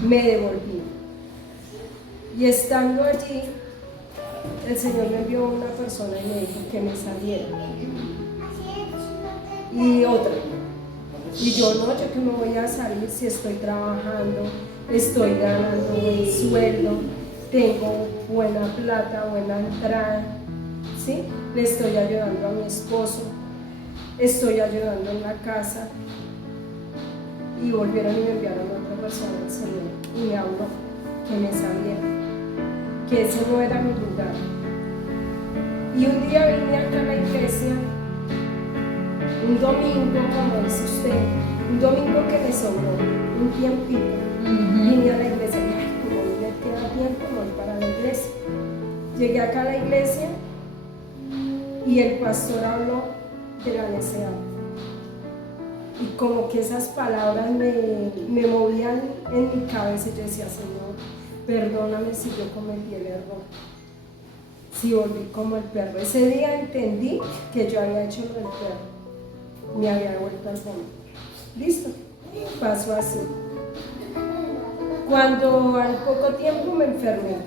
Me devolví. Y estando allí, el Señor me envió una persona y me dijo que me saliera. Y otra. Y yo no, yo que me voy a salir si estoy trabajando, estoy ganando buen sueldo, tengo buena plata, buena entrada, ¿sí? Le estoy ayudando a mi esposo, estoy ayudando en la casa. Y volvieron y me enviaron a otra persona al Señor y me habló que me saliera, que ese no era mi lugar. Y un día vine acá a la iglesia, un domingo, como dice usted, un domingo que me sobró, un tiempito. Vine a la iglesia y ay, como me queda tiempo, voy para la iglesia. Llegué acá a la iglesia y el pastor habló de la necedad. Y como que esas palabras me movían en mi cabeza y yo decía, Señor, perdóname si yo cometí el error, si volví como el perro. Ese día entendí que yo había hecho lo del perro, me había vuelto al fondo. Listo, pasó así. Cuando al poco tiempo me enfermé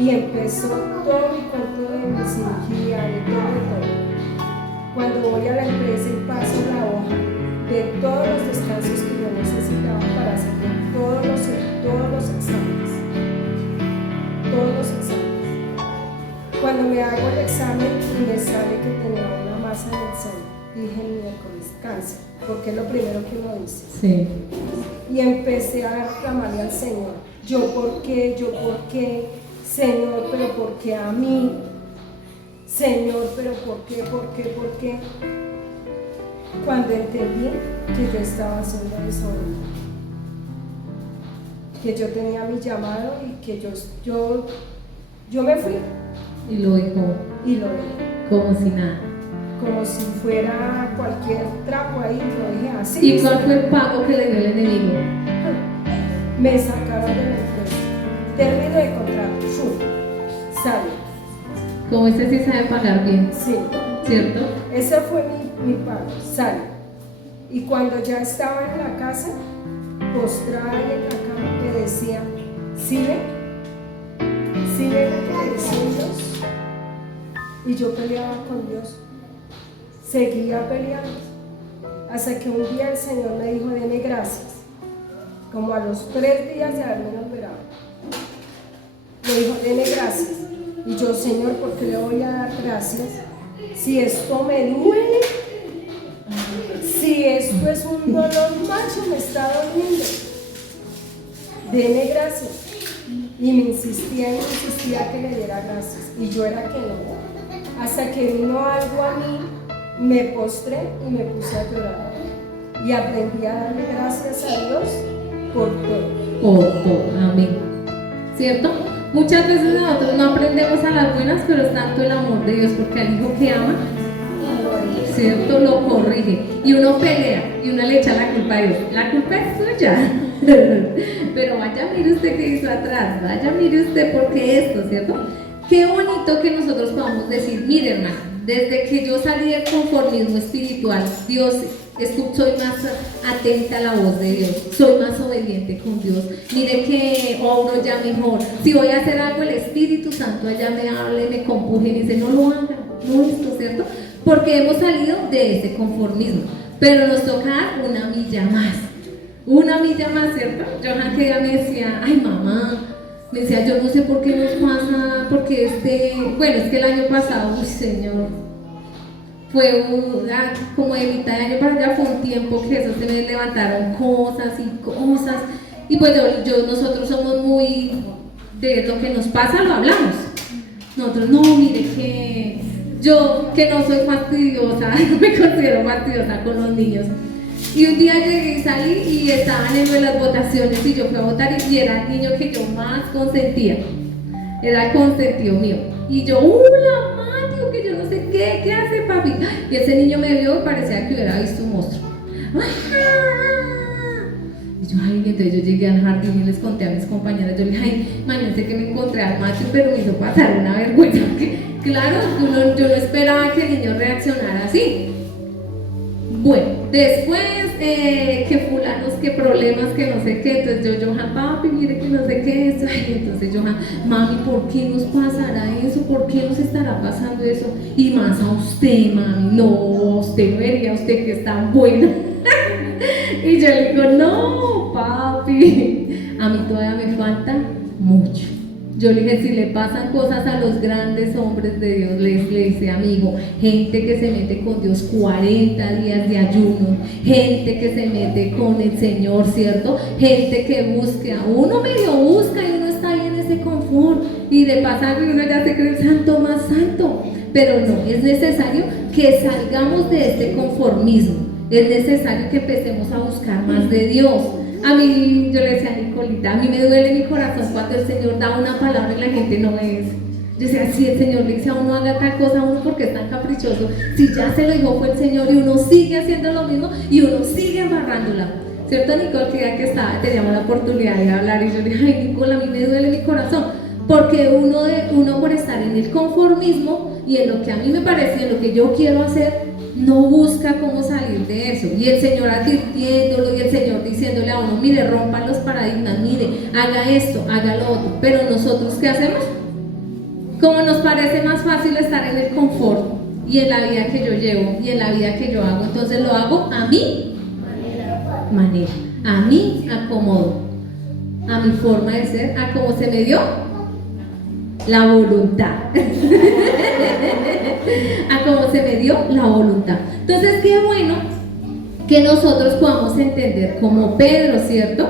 y empezó todo mi cuento de mi cirugía, de todo. Cuando voy a la empresa y paso la hoja de todos los descansos que yo necesitaba para hacer todos los exámenes. Cuando me hago el examen y me sale que tenía una masa en el seno, dije el miércoles, cáncer, porque es lo primero que uno dice. Sí. Y empecé a reclamarle al Señor, yo por qué, Señor, pero ¿por qué a mí? Señor, pero ¿por qué? Cuando entendí que yo estaba haciendo eso, que yo tenía mi llamado y que yo me fui Y lo dejó y lo dejé. como si nada. Como si fuera cualquier trapo ahí, lo dejé así. ¿Y cuál fue el pago que le dio el enemigo? Me sacaron de la empresa. Término de contrato, sale. Como ese sí sabe pagar bien, Sí, ¿cierto? ese fue mi pago, sale. Y cuando ya estaba en la casa, postrada y en la cama, me decía, ¿sigue lo que le decía Dios? Y yo peleaba con Dios, seguía peleando, hasta que un día el Señor me dijo, deme gracias, como a los 3 días de haberme operado. Me dijo, deme gracias. Y yo, Señor, ¿por qué le voy a dar gracias? Si esto me duele, si esto es un dolor macho, me está doliendo. Deme gracias. Y me insistía que le diera gracias. Y yo era que no. Hasta que vino algo a mí, me postré y me puse a llorar. Y aprendí a darle gracias a Dios por todo. Por todo, amén. ¿Cierto? Muchas veces nosotros no aprendemos a las buenas, pero es tanto el amor de Dios, porque al hijo que ama, ¿cierto? Lo corrige. Y uno pelea y uno le echa la culpa a Dios. La culpa es suya. Pero vaya, mire usted qué hizo atrás. Vaya, mire usted por qué esto, ¿cierto? Qué bonito que nosotros podamos decir, mire hermano, desde que yo salí del conformismo espiritual, Dios, soy más atenta a la voz de Dios, soy más obediente con Dios. Mire que obro ya mejor. Si voy a hacer algo, el Espíritu Santo allá me habla y me compuje y me dice, no lo haga, no esto, ¿cierto? Porque hemos salido de ese conformismo, pero nos toca dar una milla más, ¿cierto? Johan que ya me decía, ay mamá, me decía, yo no sé por qué nos pasa, porque bueno, es que el año pasado, uy Señor, fue como de mitad de año para allá, fue un tiempo que eso se me levantaron cosas, y pues nosotros somos muy, de lo que nos pasa lo hablamos. Nosotros, no, mire que yo que no soy fastidiosa, no me considero fastidiosa con los niños. Y un día llegué y salí y estaban en las votaciones y yo fui a votar y era el niño que yo más consentía. Era el consentido mío. Y yo, hola Mateo, que yo no sé qué hace papi. Y ese niño me vio y parecía que hubiera visto un monstruo. Y yo, ay, entonces yo llegué al jardín y les conté a mis compañeras, yo le dije, ay, imagínense que me encontré al Mateo, pero me hizo pasar una vergüenza. Porque, claro, yo no esperaba que el niño reaccionara así. Bueno, después que fulanos, que problemas, que no sé qué, entonces yo, Johan, papi, mire que no sé qué es, ay, entonces Johan, mami, ¿por qué nos pasará eso? ¿Por qué nos estará pasando eso? Y más a usted, mami, no, usted vería, usted que es tan buena. Y yo le digo, no, papi, a mí todavía me falta mucho. Yo le dije, si le pasan cosas a los grandes hombres de Dios, le dice, amigo, gente que se mete con Dios 40 días de ayuno, gente que se mete con el Señor, ¿cierto? Gente que busca, uno medio busca y uno está ahí en ese confort y de pasar y uno ya se cree el santo más santo, pero no, es necesario que salgamos de este conformismo, es necesario que empecemos a buscar más de Dios. A mí, yo le decía a Nicolita, a mí me duele mi corazón cuando el Señor da una palabra y la gente no es. Yo decía, si el Señor le dice a uno haga tal cosa, a uno porque es tan caprichoso, si ya se lo dijo fue el Señor y uno sigue haciendo lo mismo y uno sigue embarrándola. ¿Cierto, Nicole? Que ya que teníamos la oportunidad de hablar y yo le dije, ay, Nicole, a mí me duele mi corazón, porque uno por estar en el conformismo y en lo que a mí me parece y en lo que yo quiero hacer, no busca cómo salir de eso, y el Señor advirtiéndolo y el Señor diciéndole a uno, mire, rompan los paradigmas, mire, haga esto, haga lo otro, pero nosotros ¿qué hacemos? Como nos parece más fácil estar en el confort y en la vida que yo llevo y en la vida que yo hago, entonces lo hago a mi manera, a mi acomodo, a mi forma de ser, a cómo se me dio la voluntad. A cómo se me dio la voluntad. Entonces, qué bueno que nosotros podamos entender como Pedro, ¿cierto?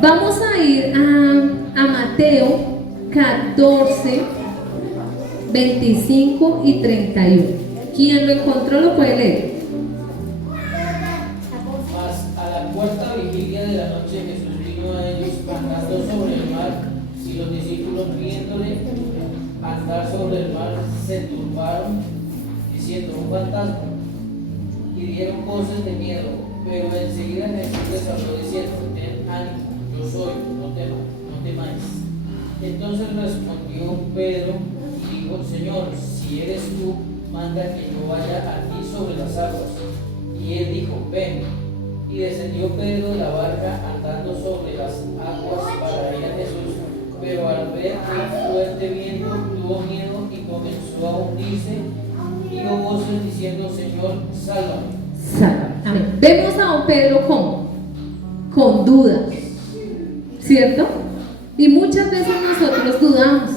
Vamos a ir a Mateo 14, 25 y 31. Quien lo encontró lo puede leer. Mas a la cual cuarta vigilia de la noche Jesús vino a ellos andando sobre el mar, y los discípulos viéndole andar sobre el mar se turbaron, diciendo: un fantasma, y dieron voces de miedo. Pero enseguida Jesús les habló diciendo: ten ánimo, yo soy, no temáis. Entonces respondió Pedro y dijo: Señor, si eres tú, manda que yo vaya a ti sobre las aguas. Y él dijo: ven. Y descendió Pedro de la barca andando sobre las aguas para ir a Jesús, pero al ver el fuerte viento tuvo miedo y comenzó a hundirse, y dio voces diciendo: Señor, sálvame. Amén. Vemos a un Pedro con dudas, ¿cierto? Y muchas veces nosotros dudamos.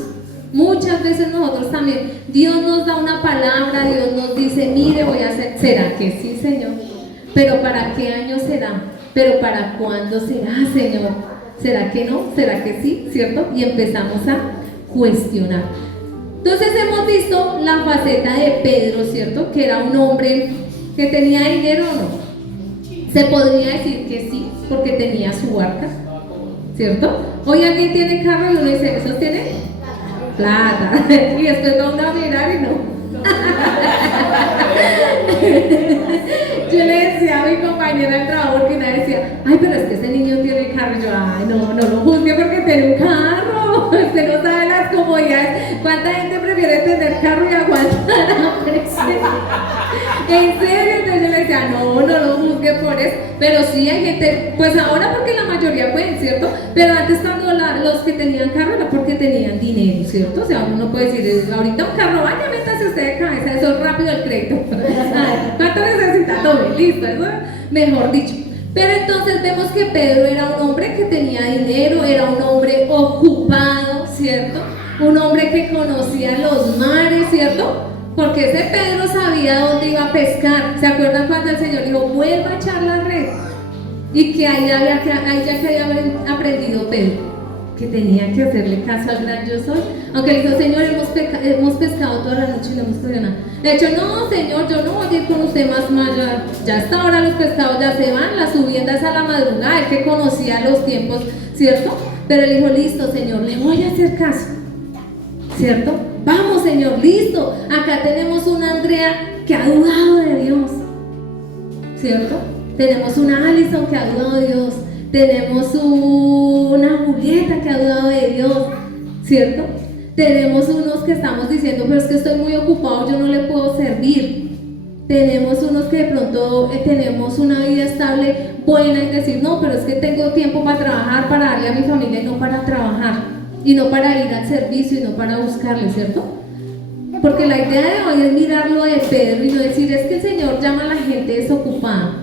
Muchas veces nosotros también, Dios nos da una palabra, Dios nos dice: mire, voy a hacer, ¿será que sí, Señor? ¿Pero para qué año será? ¿Pero para cuándo será, Señor? ¿Será que no? ¿Será que sí? ¿Cierto? Y empezamos a cuestionar. Entonces hemos visto la faceta de Pedro, ¿cierto? Que era un hombre que tenía dinero o no. Se podría decir que sí, porque tenía su barca, ¿cierto? Hoy alguien tiene carro y uno dice: ¿esos tienen? Plata. Y después va uno a mirar y no. Yo le decía a mi compañera del trabajo, porque nadie decía: ay, pero es que ese niño tiene carro. Y yo: ay, no lo juzgue porque tiene un carro. Usted no sabe las comodidades. ¿Cuánta gente prefiere tener carro y aguantar hambre? En serio, entonces yo le decía: no lo juzgue por eso. Pero sí hay gente, pues ahora porque la mayoría pueden, ¿cierto? Pero antes, cuando los que tenían carro era porque tenían dinero, ¿cierto? O sea, uno puede decir: ahorita un carro, vaya, métase usted de cabeza, eso es rápido el crédito. Ay, ¿cuánto necesita? Tome, listo, eso mejor dicho. Pero entonces vemos que Pedro era un hombre que tenía dinero, era un hombre ocupado, ¿cierto? Un hombre que conocía los mares, ¿cierto? Porque ese Pedro sabía dónde iba a pescar. ¿Se acuerdan cuando el Señor dijo: vuelva a echar la red? Y que ahí ya que había aprendido Pedro, que tenía que hacerle caso al gran yo soy. Aunque le dijo: Señor, hemos pescado toda la noche y no hemos cogido nada. De hecho: no, Señor, yo no voy a ir con usted más ya hasta ahora los pescados ya se van, la subienda es a la madrugada. Él que conocía los tiempos, ¿cierto? Pero él dijo: listo, Señor, le voy a hacer caso, ¿cierto? Vamos, Señor, listo. Acá tenemos una Andrea que ha dudado de Dios, ¿cierto? Tenemos una Alison que ha dudado de Dios. Tenemos una Julieta que ha dudado de Dios, ¿cierto? Tenemos unos que estamos diciendo: pero es que estoy muy ocupado, yo no le puedo servir. Tenemos unos que de pronto tenemos una vida estable, buena, y decir: no, pero es que tengo tiempo para trabajar, para darle a mi familia, y no para trabajar. Y no para ir al servicio, y no para buscarle, ¿cierto? Porque la idea de hoy es mirar lo de Pedro y no decir: es que el Señor llama a la gente desocupada,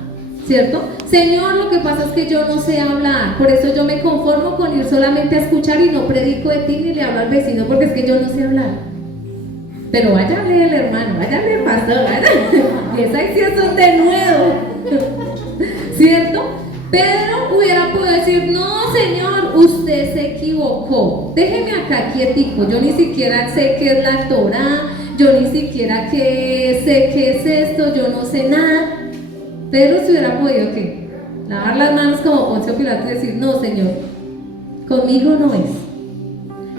¿cierto? Señor, lo que pasa es que yo no sé hablar, por eso yo me conformo con ir solamente a escuchar y no predico de ti ni le hablo al vecino, porque es que yo no sé hablar. Pero váyale el hermano, váyale el pastor, y esa acción son de nuevo, ¿cierto? Pedro hubiera podido decir: no, Señor, usted se equivocó, déjeme acá quietico, yo ni siquiera sé qué es la Torá, yo ni siquiera sé qué es esto, yo no sé nada. Pedro se hubiera podido, ¿qué? Lavar las manos como Poncio Pilato y decir: no, Señor, conmigo no es.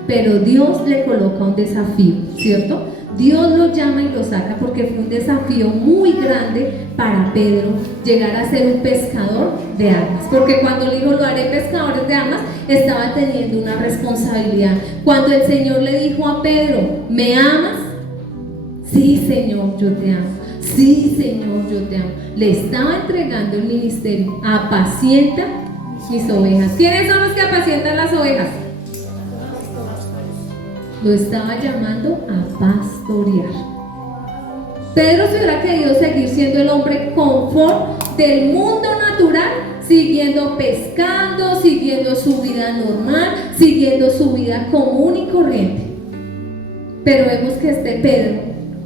Pero Dios le coloca un desafío, ¿cierto? Dios lo llama y lo saca porque fue un desafío muy grande para Pedro llegar a ser un pescador de almas. Porque cuando le dijo: lo haré pescadores de almas, estaba teniendo una responsabilidad. Cuando el Señor le dijo a Pedro: ¿me amas? Sí, Señor, yo te amo. Sí, Señor, yo te amo. Le estaba entregando el ministerio: apacienta mis ovejas. ¿Quiénes son los que apacientan las ovejas? Lo estaba llamando a pastorear. Pedro se hubiera querido seguir siendo el hombre confort del mundo natural, siguiendo pescando, siguiendo su vida normal, siguiendo su vida común y corriente. Pero vemos que este Pedro,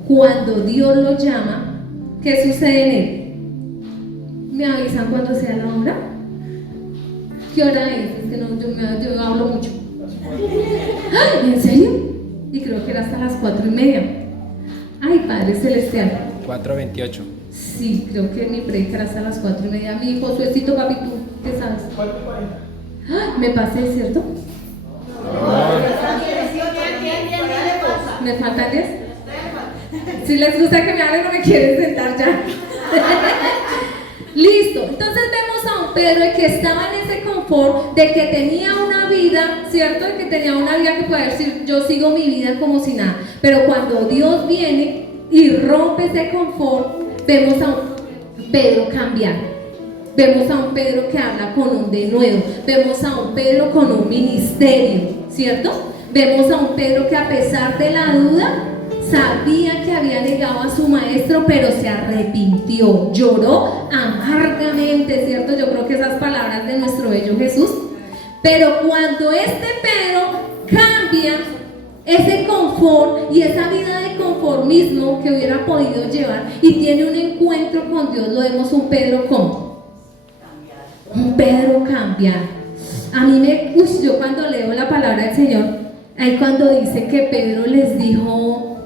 cuando Dios lo llama, ¿qué sucede en él? ¿Me avisan cuando sea la hora? ¿Qué hora es? Es que no, yo hablo mucho. ¿En serio? Y creo que era hasta las 4:30. Ay, Padre Celestial. 4:28. Sí, creo que mi predica era hasta las 4:30. Mi Josuecito, papi, tú me pasé, ¿cierto? ¿Me faltan 10? Si les gusta que me hablen, no me quieren sentar ya. Listo, entonces vemos a un Pedro que estaba en ese confort de que tenía una vida, ¿cierto? De que tenía una vida que puede decir, yo sigo mi vida como si nada. Pero cuando Dios viene y rompe ese confort, vemos a un Pedro cambiar. Vemos a un Pedro que habla con un denuedo. Vemos a un Pedro con un ministerio, ¿cierto? Vemos a un Pedro que a pesar de la duda, sabía que había negado a su maestro, pero se arrepintió, lloró amargamente, ¿cierto? Yo creo que esas palabras de nuestro bello Jesús. Pero cuando este Pedro cambia ese confort y esa vida de conformismo que hubiera podido llevar y tiene un encuentro con Dios, lo vemos un Pedro como un Pedro cambiar. A mí yo cuando leo la palabra del Señor, ahí cuando dice que Pedro les dijo,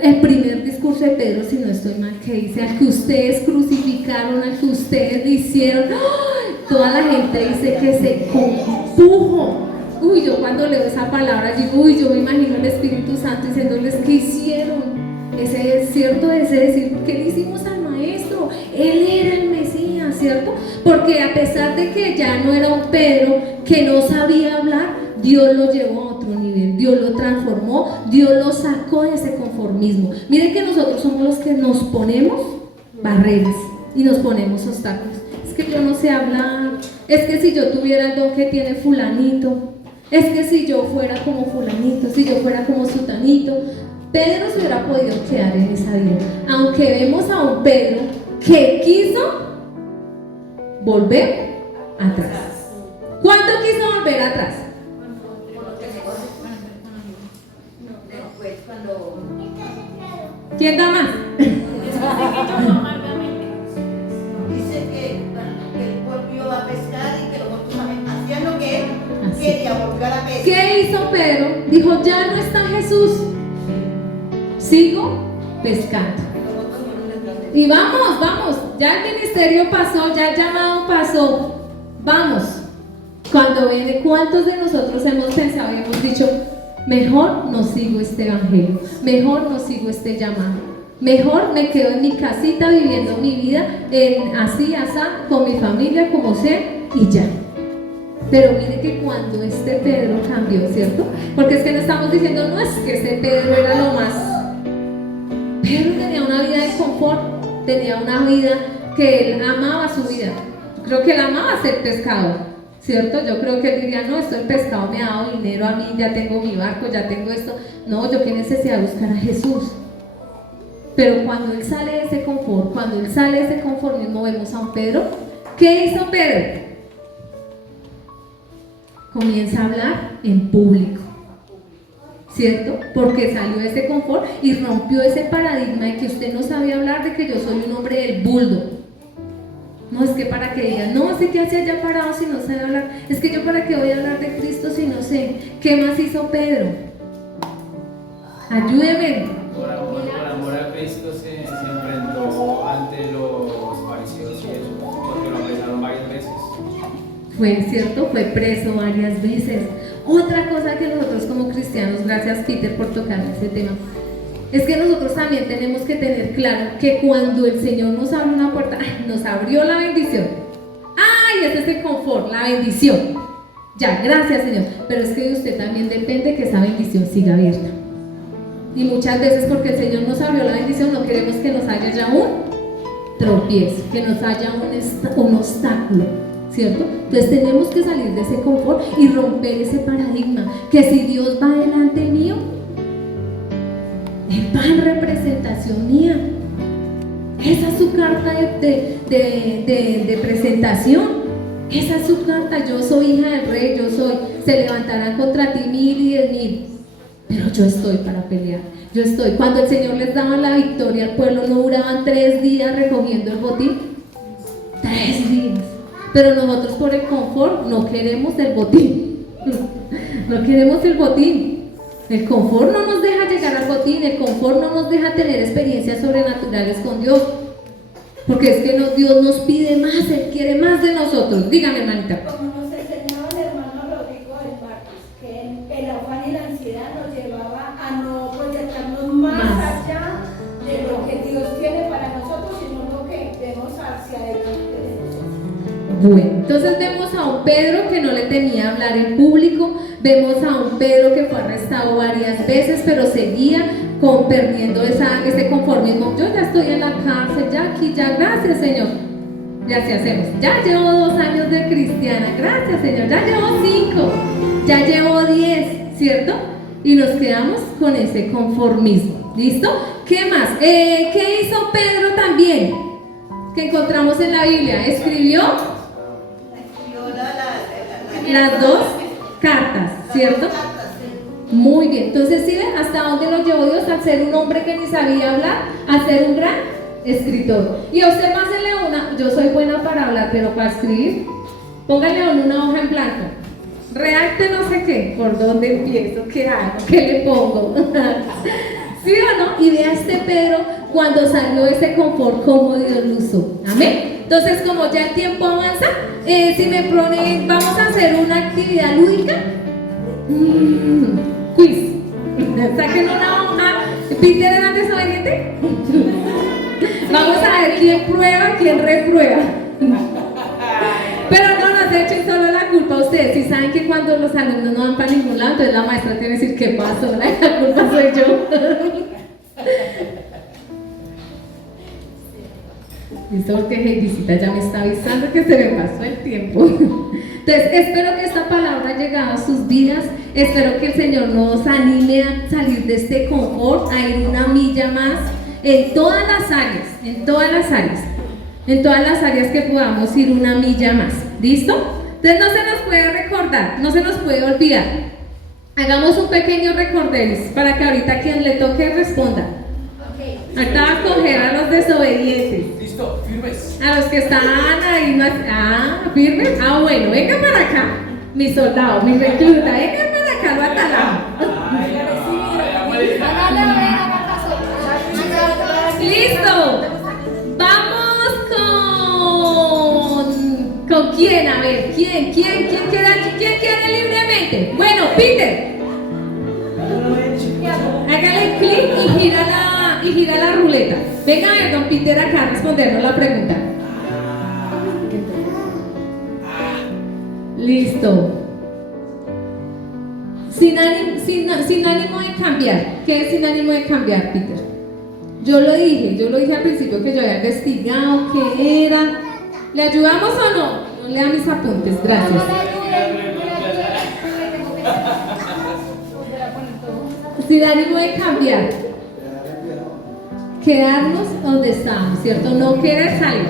el primer discurso de Pedro, si no estoy mal, que dice, al que ustedes crucificaron, al que ustedes le hicieron, ¡oh! Toda la gente dice que se compujo. Uy, yo cuando leo esa palabra digo, uy, yo me imagino el Espíritu Santo diciéndoles, ¿qué hicieron? Ese es cierto, ese decir, ¿qué le hicimos al maestro? Él era el Mesías, ¿cierto? Porque a pesar de que ya no era un Pedro que no sabía hablar, Dios lo llevó a otro nivel, Dios lo transformó, Dios lo sacó de ese conformismo. Miren que nosotros somos los que nos ponemos barreras y nos ponemos obstáculos. Es que yo no sé hablar, es que si yo tuviera el don que tiene fulanito, es que si yo fuera como fulanito, si yo fuera como sutanito. Pedro se hubiera podido quedar en esa vida, aunque vemos a un Pedro que quiso volver atrás. ¿Cuánto quiso volver atrás? ¿Quién da más? Dice que él volvió a pescar y que los otros hacían lo que él quería, volver a pescar. ¿Qué hizo Pedro? Dijo, ya no está Jesús, sigo pescando. Y vamos, ya el ministerio pasó, ya el llamado pasó, vamos. Cuando viene, ¿cuántos de nosotros hemos pensado y hemos dicho, mejor no sigo este evangelio, mejor no sigo este llamado, mejor me quedo en mi casita viviendo mi vida así, con mi familia, como sea, y ya? Pero mire que cuando este Pedro cambió, ¿cierto? Porque es que no estamos diciendo, no es que este Pedro era lo más. Pedro tenía una vida de confort, tenía una vida que él amaba su vida. Yo creo que él amaba ser pescador, ¿cierto? Yo creo que él diría, no, esto el pescado me ha dado dinero a mí, ya tengo mi barco, ya tengo esto. No, yo qué necesidad de buscar a Jesús. Pero cuando él sale de ese confort, cuando él sale de ese conformismo, vemos a un Pedro. ¿Qué hizo Pedro? Comienza a hablar en público, ¿cierto? Porque salió de ese confort y rompió ese paradigma de que usted no sabe hablar, de que yo soy un hombre del buldo. No, es que para que digan, no sé qué hace allá parado si no sabe hablar. Es que yo para qué voy a hablar de Cristo si no sé. ¿Qué más hizo Pedro? Ayúdeme. Por amor a Cristo se enfrentó ante los fariseos y eso, porque lo apresaron varias veces. Fue cierto, fue preso varias veces. Otra cosa que nosotros como cristianos, gracias Peter por tocar ese tema, es que nosotros también tenemos que tener claro que cuando el Señor nos abre una puerta, nos abrió la bendición. ¡Ay! Ese es el confort, la bendición. Ya, gracias Señor. Pero es que de usted también depende que esa bendición siga abierta. Y muchas veces porque el Señor nos abrió la bendición, no queremos que nos haya ya un tropiezo, que nos haya un obstáculo, ¿cierto? Entonces tenemos que salir de ese confort y romper ese paradigma, que si Dios va delante mío, Él va en representación mía. Esa es su carta de presentación. Esa es su carta. Yo soy hija del rey, se levantarán contra ti 1000 y 10,000. Pero yo estoy para pelear. Yo estoy. Cuando el Señor les daba la victoria al pueblo, no duraban 3 días recogiendo el botín. 3 días. Pero nosotros por el confort no queremos el botín. No queremos el botín. El confort no nos deja llegar al botín. El confort no nos deja tener experiencias sobrenaturales con Dios. Porque es que Dios nos pide más. Él quiere más de nosotros. Dígame, hermanita. Como nos enseñaba el hermano Entonces vemos a un Pedro que no le temía hablar en público, vemos a un Pedro que fue arrestado varias veces, pero seguía perdiendo ese conformismo. Yo ya estoy en la cárcel, ya aquí, ya, gracias Señor. Ya así hacemos. Ya llevo 2 años de cristiana, gracias Señor. Ya llevo 5, ya llevo 10, ¿cierto? Y nos quedamos con ese conformismo. ¿Listo? ¿Qué más? ¿Qué hizo Pedro también? Que encontramos en la Biblia. Escribió las 2 cartas, ¿cierto? Muy bien. Entonces, ¿sí ven hasta dónde lo llevó Dios? Al ser un hombre que ni sabía hablar, a ser un gran escritor. Y a usted pásenle una. Yo soy buena para hablar, pero para escribir, póngale una hoja en blanco. Redacte no sé qué, por dónde empiezo, qué hago, qué le pongo. ¿Sí o no? Y vea este Pedro cuando salió ese confort, cómo Dios lo usó. Amén. Entonces, como ya el tiempo avanza, si me ponen, vamos a hacer una actividad lúdica. Quiz. Saquen una hoja. ¿Peter era desobediente? Vamos a ver quién prueba, quién reprueba. Pero no nos echen solo la culpa a ustedes. Si saben que cuando los alumnos no van para ningún lado, entonces la maestra tiene que decir ¿qué pasó? La culpa soy yo. Listo, porque Heidicita ya me está avisando que se me pasó el tiempo. Entonces, espero que esta palabra haya llegado a sus vidas. Espero que el Señor nos anime a salir de este confort, a ir una milla más en todas las áreas, en todas las áreas que podamos ir una milla más. ¿Listo? Entonces no se nos puede recordar, no se nos puede olvidar. Hagamos un pequeño recorderis para que ahorita quien le toque responda. Ahorita va a coger a los desobedientes. Listo, firmes. A los que están ahí, firmes. Bueno, venga para acá, mi soldado, mi recluta, venga para acá, lo atalado. Listo. Vamos con quién, a ver, ¿quién quiere libremente? Bueno, Peter. Hágale clic y gira la ruleta. Venga a ver, don Peter, acá a respondernos la pregunta. Listo. Sin ánimo de cambiar. ¿Qué es sin ánimo de cambiar, Peter? Yo lo dije al principio que yo había investigado qué era. ¿Le ayudamos o no? No lea mis apuntes, gracias. Sin ánimo de cambiar. Quedarnos donde estamos, ¿cierto? No querer salir.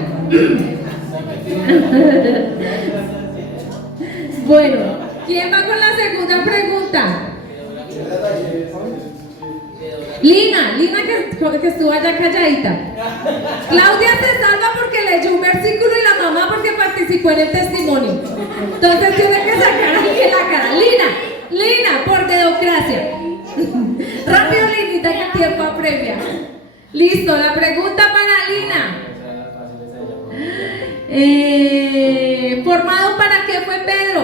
Bueno, ¿quién va con la segunda pregunta? Lina que estuvo allá calladita. Claudia se salva porque leyó un versículo y la mamá porque participó en el testimonio. Entonces tiene que sacar aquí la cara. Lina, por democracia. Rápido, Linita, que el tiempo apremia. Listo, la pregunta para Lina. ¿Formado para qué fue Pedro?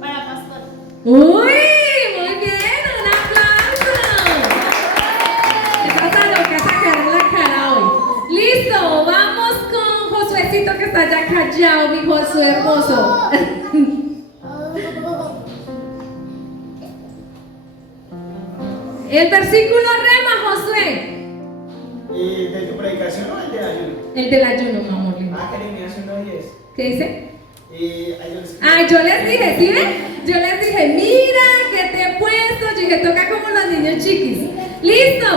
Para pastor. ¡Uy! Muy bien, un aplauso. Esas locas sacaron la cara hoy. Listo, vamos con Josuecito que está allá callado, mi Josué hermoso. El versículo rema, Josué. ¿De tu predicación o el de ayuno? El del ayuno, mi amor. Jeremías 1:10. ¿Qué dice? Yo les dije, ¿sí ven? Yo les dije, mira que te he puesto. Yo dije, toca como los niños chiquis. Listo,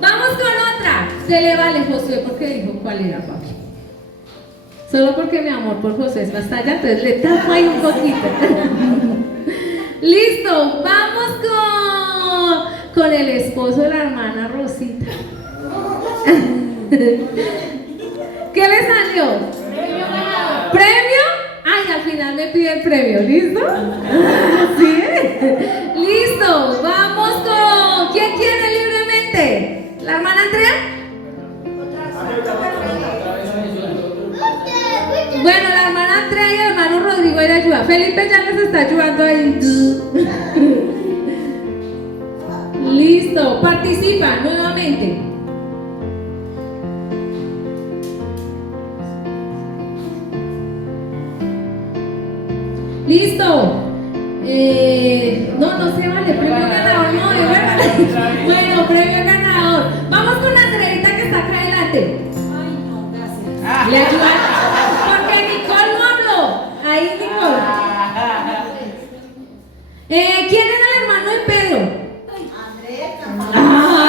vamos con otra. Se le vale, Josué, porque dijo cuál era, papi. Solo porque mi amor por Josué es más allá, entonces le tapo ahí un poquito. Listo, vamos con el esposo de la hermana Rosita. ¿Qué le salió? ¿Premio? Ay, al final me pide el premio, ¿listo? ¿Sí? Listo, vamos con... ¿Quién quiere libremente? ¿La hermana Andrea? Bueno, la hermana Andrea y el hermano Rodrigo le ayuda. Felipe ya les está ayudando ahí. Listo, participa nuevamente. Listo. No se vale, premio ganador, no, es verdad. Bueno, premio ganador. Vamos con Andreita que está acá adelante. Ay, no, gracias. Le ayudan, porque Nicole no habló. Ahí Nicole. ¿Quién era el hermano de Pedro? Andrés, ¡Ay!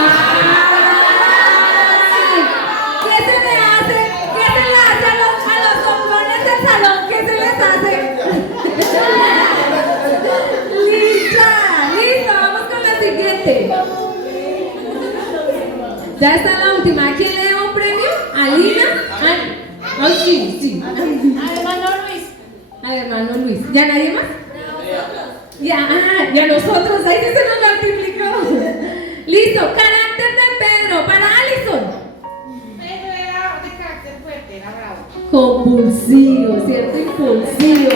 ¿Qué se le hace? ¿Qué se le hace a los bombones del salón? ¿Qué se les hace? Listo, vamos con la siguiente. Ya está la última. ¿A quién le debo un premio? ¿A Lina? Ay, sí. Al hermano Luis. Al hermano Luis. ¿Ya nadie más? Ya nosotros. Ahí que se nos multiplicó. Listo. Carácter de Pedro. Para Alison. Pedro era de carácter fuerte, era bravo. Compulsivo, ¿cierto? Impulsivo.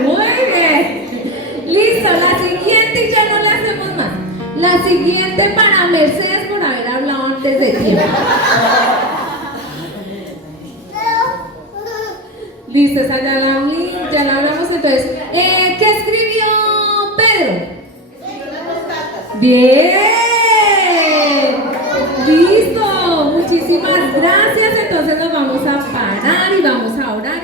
Muy bien. Listo, la siguiente y ya no le hacemos más. La siguiente para Mercedes por haber hablado antes de tiempo. Listo, esa ya la hablamos entonces. ¿Qué escribió Pedro? escribió las dos cartas. Bien. Listo. Muchísimas gracias. Entonces nos vamos a parar y vamos a orar.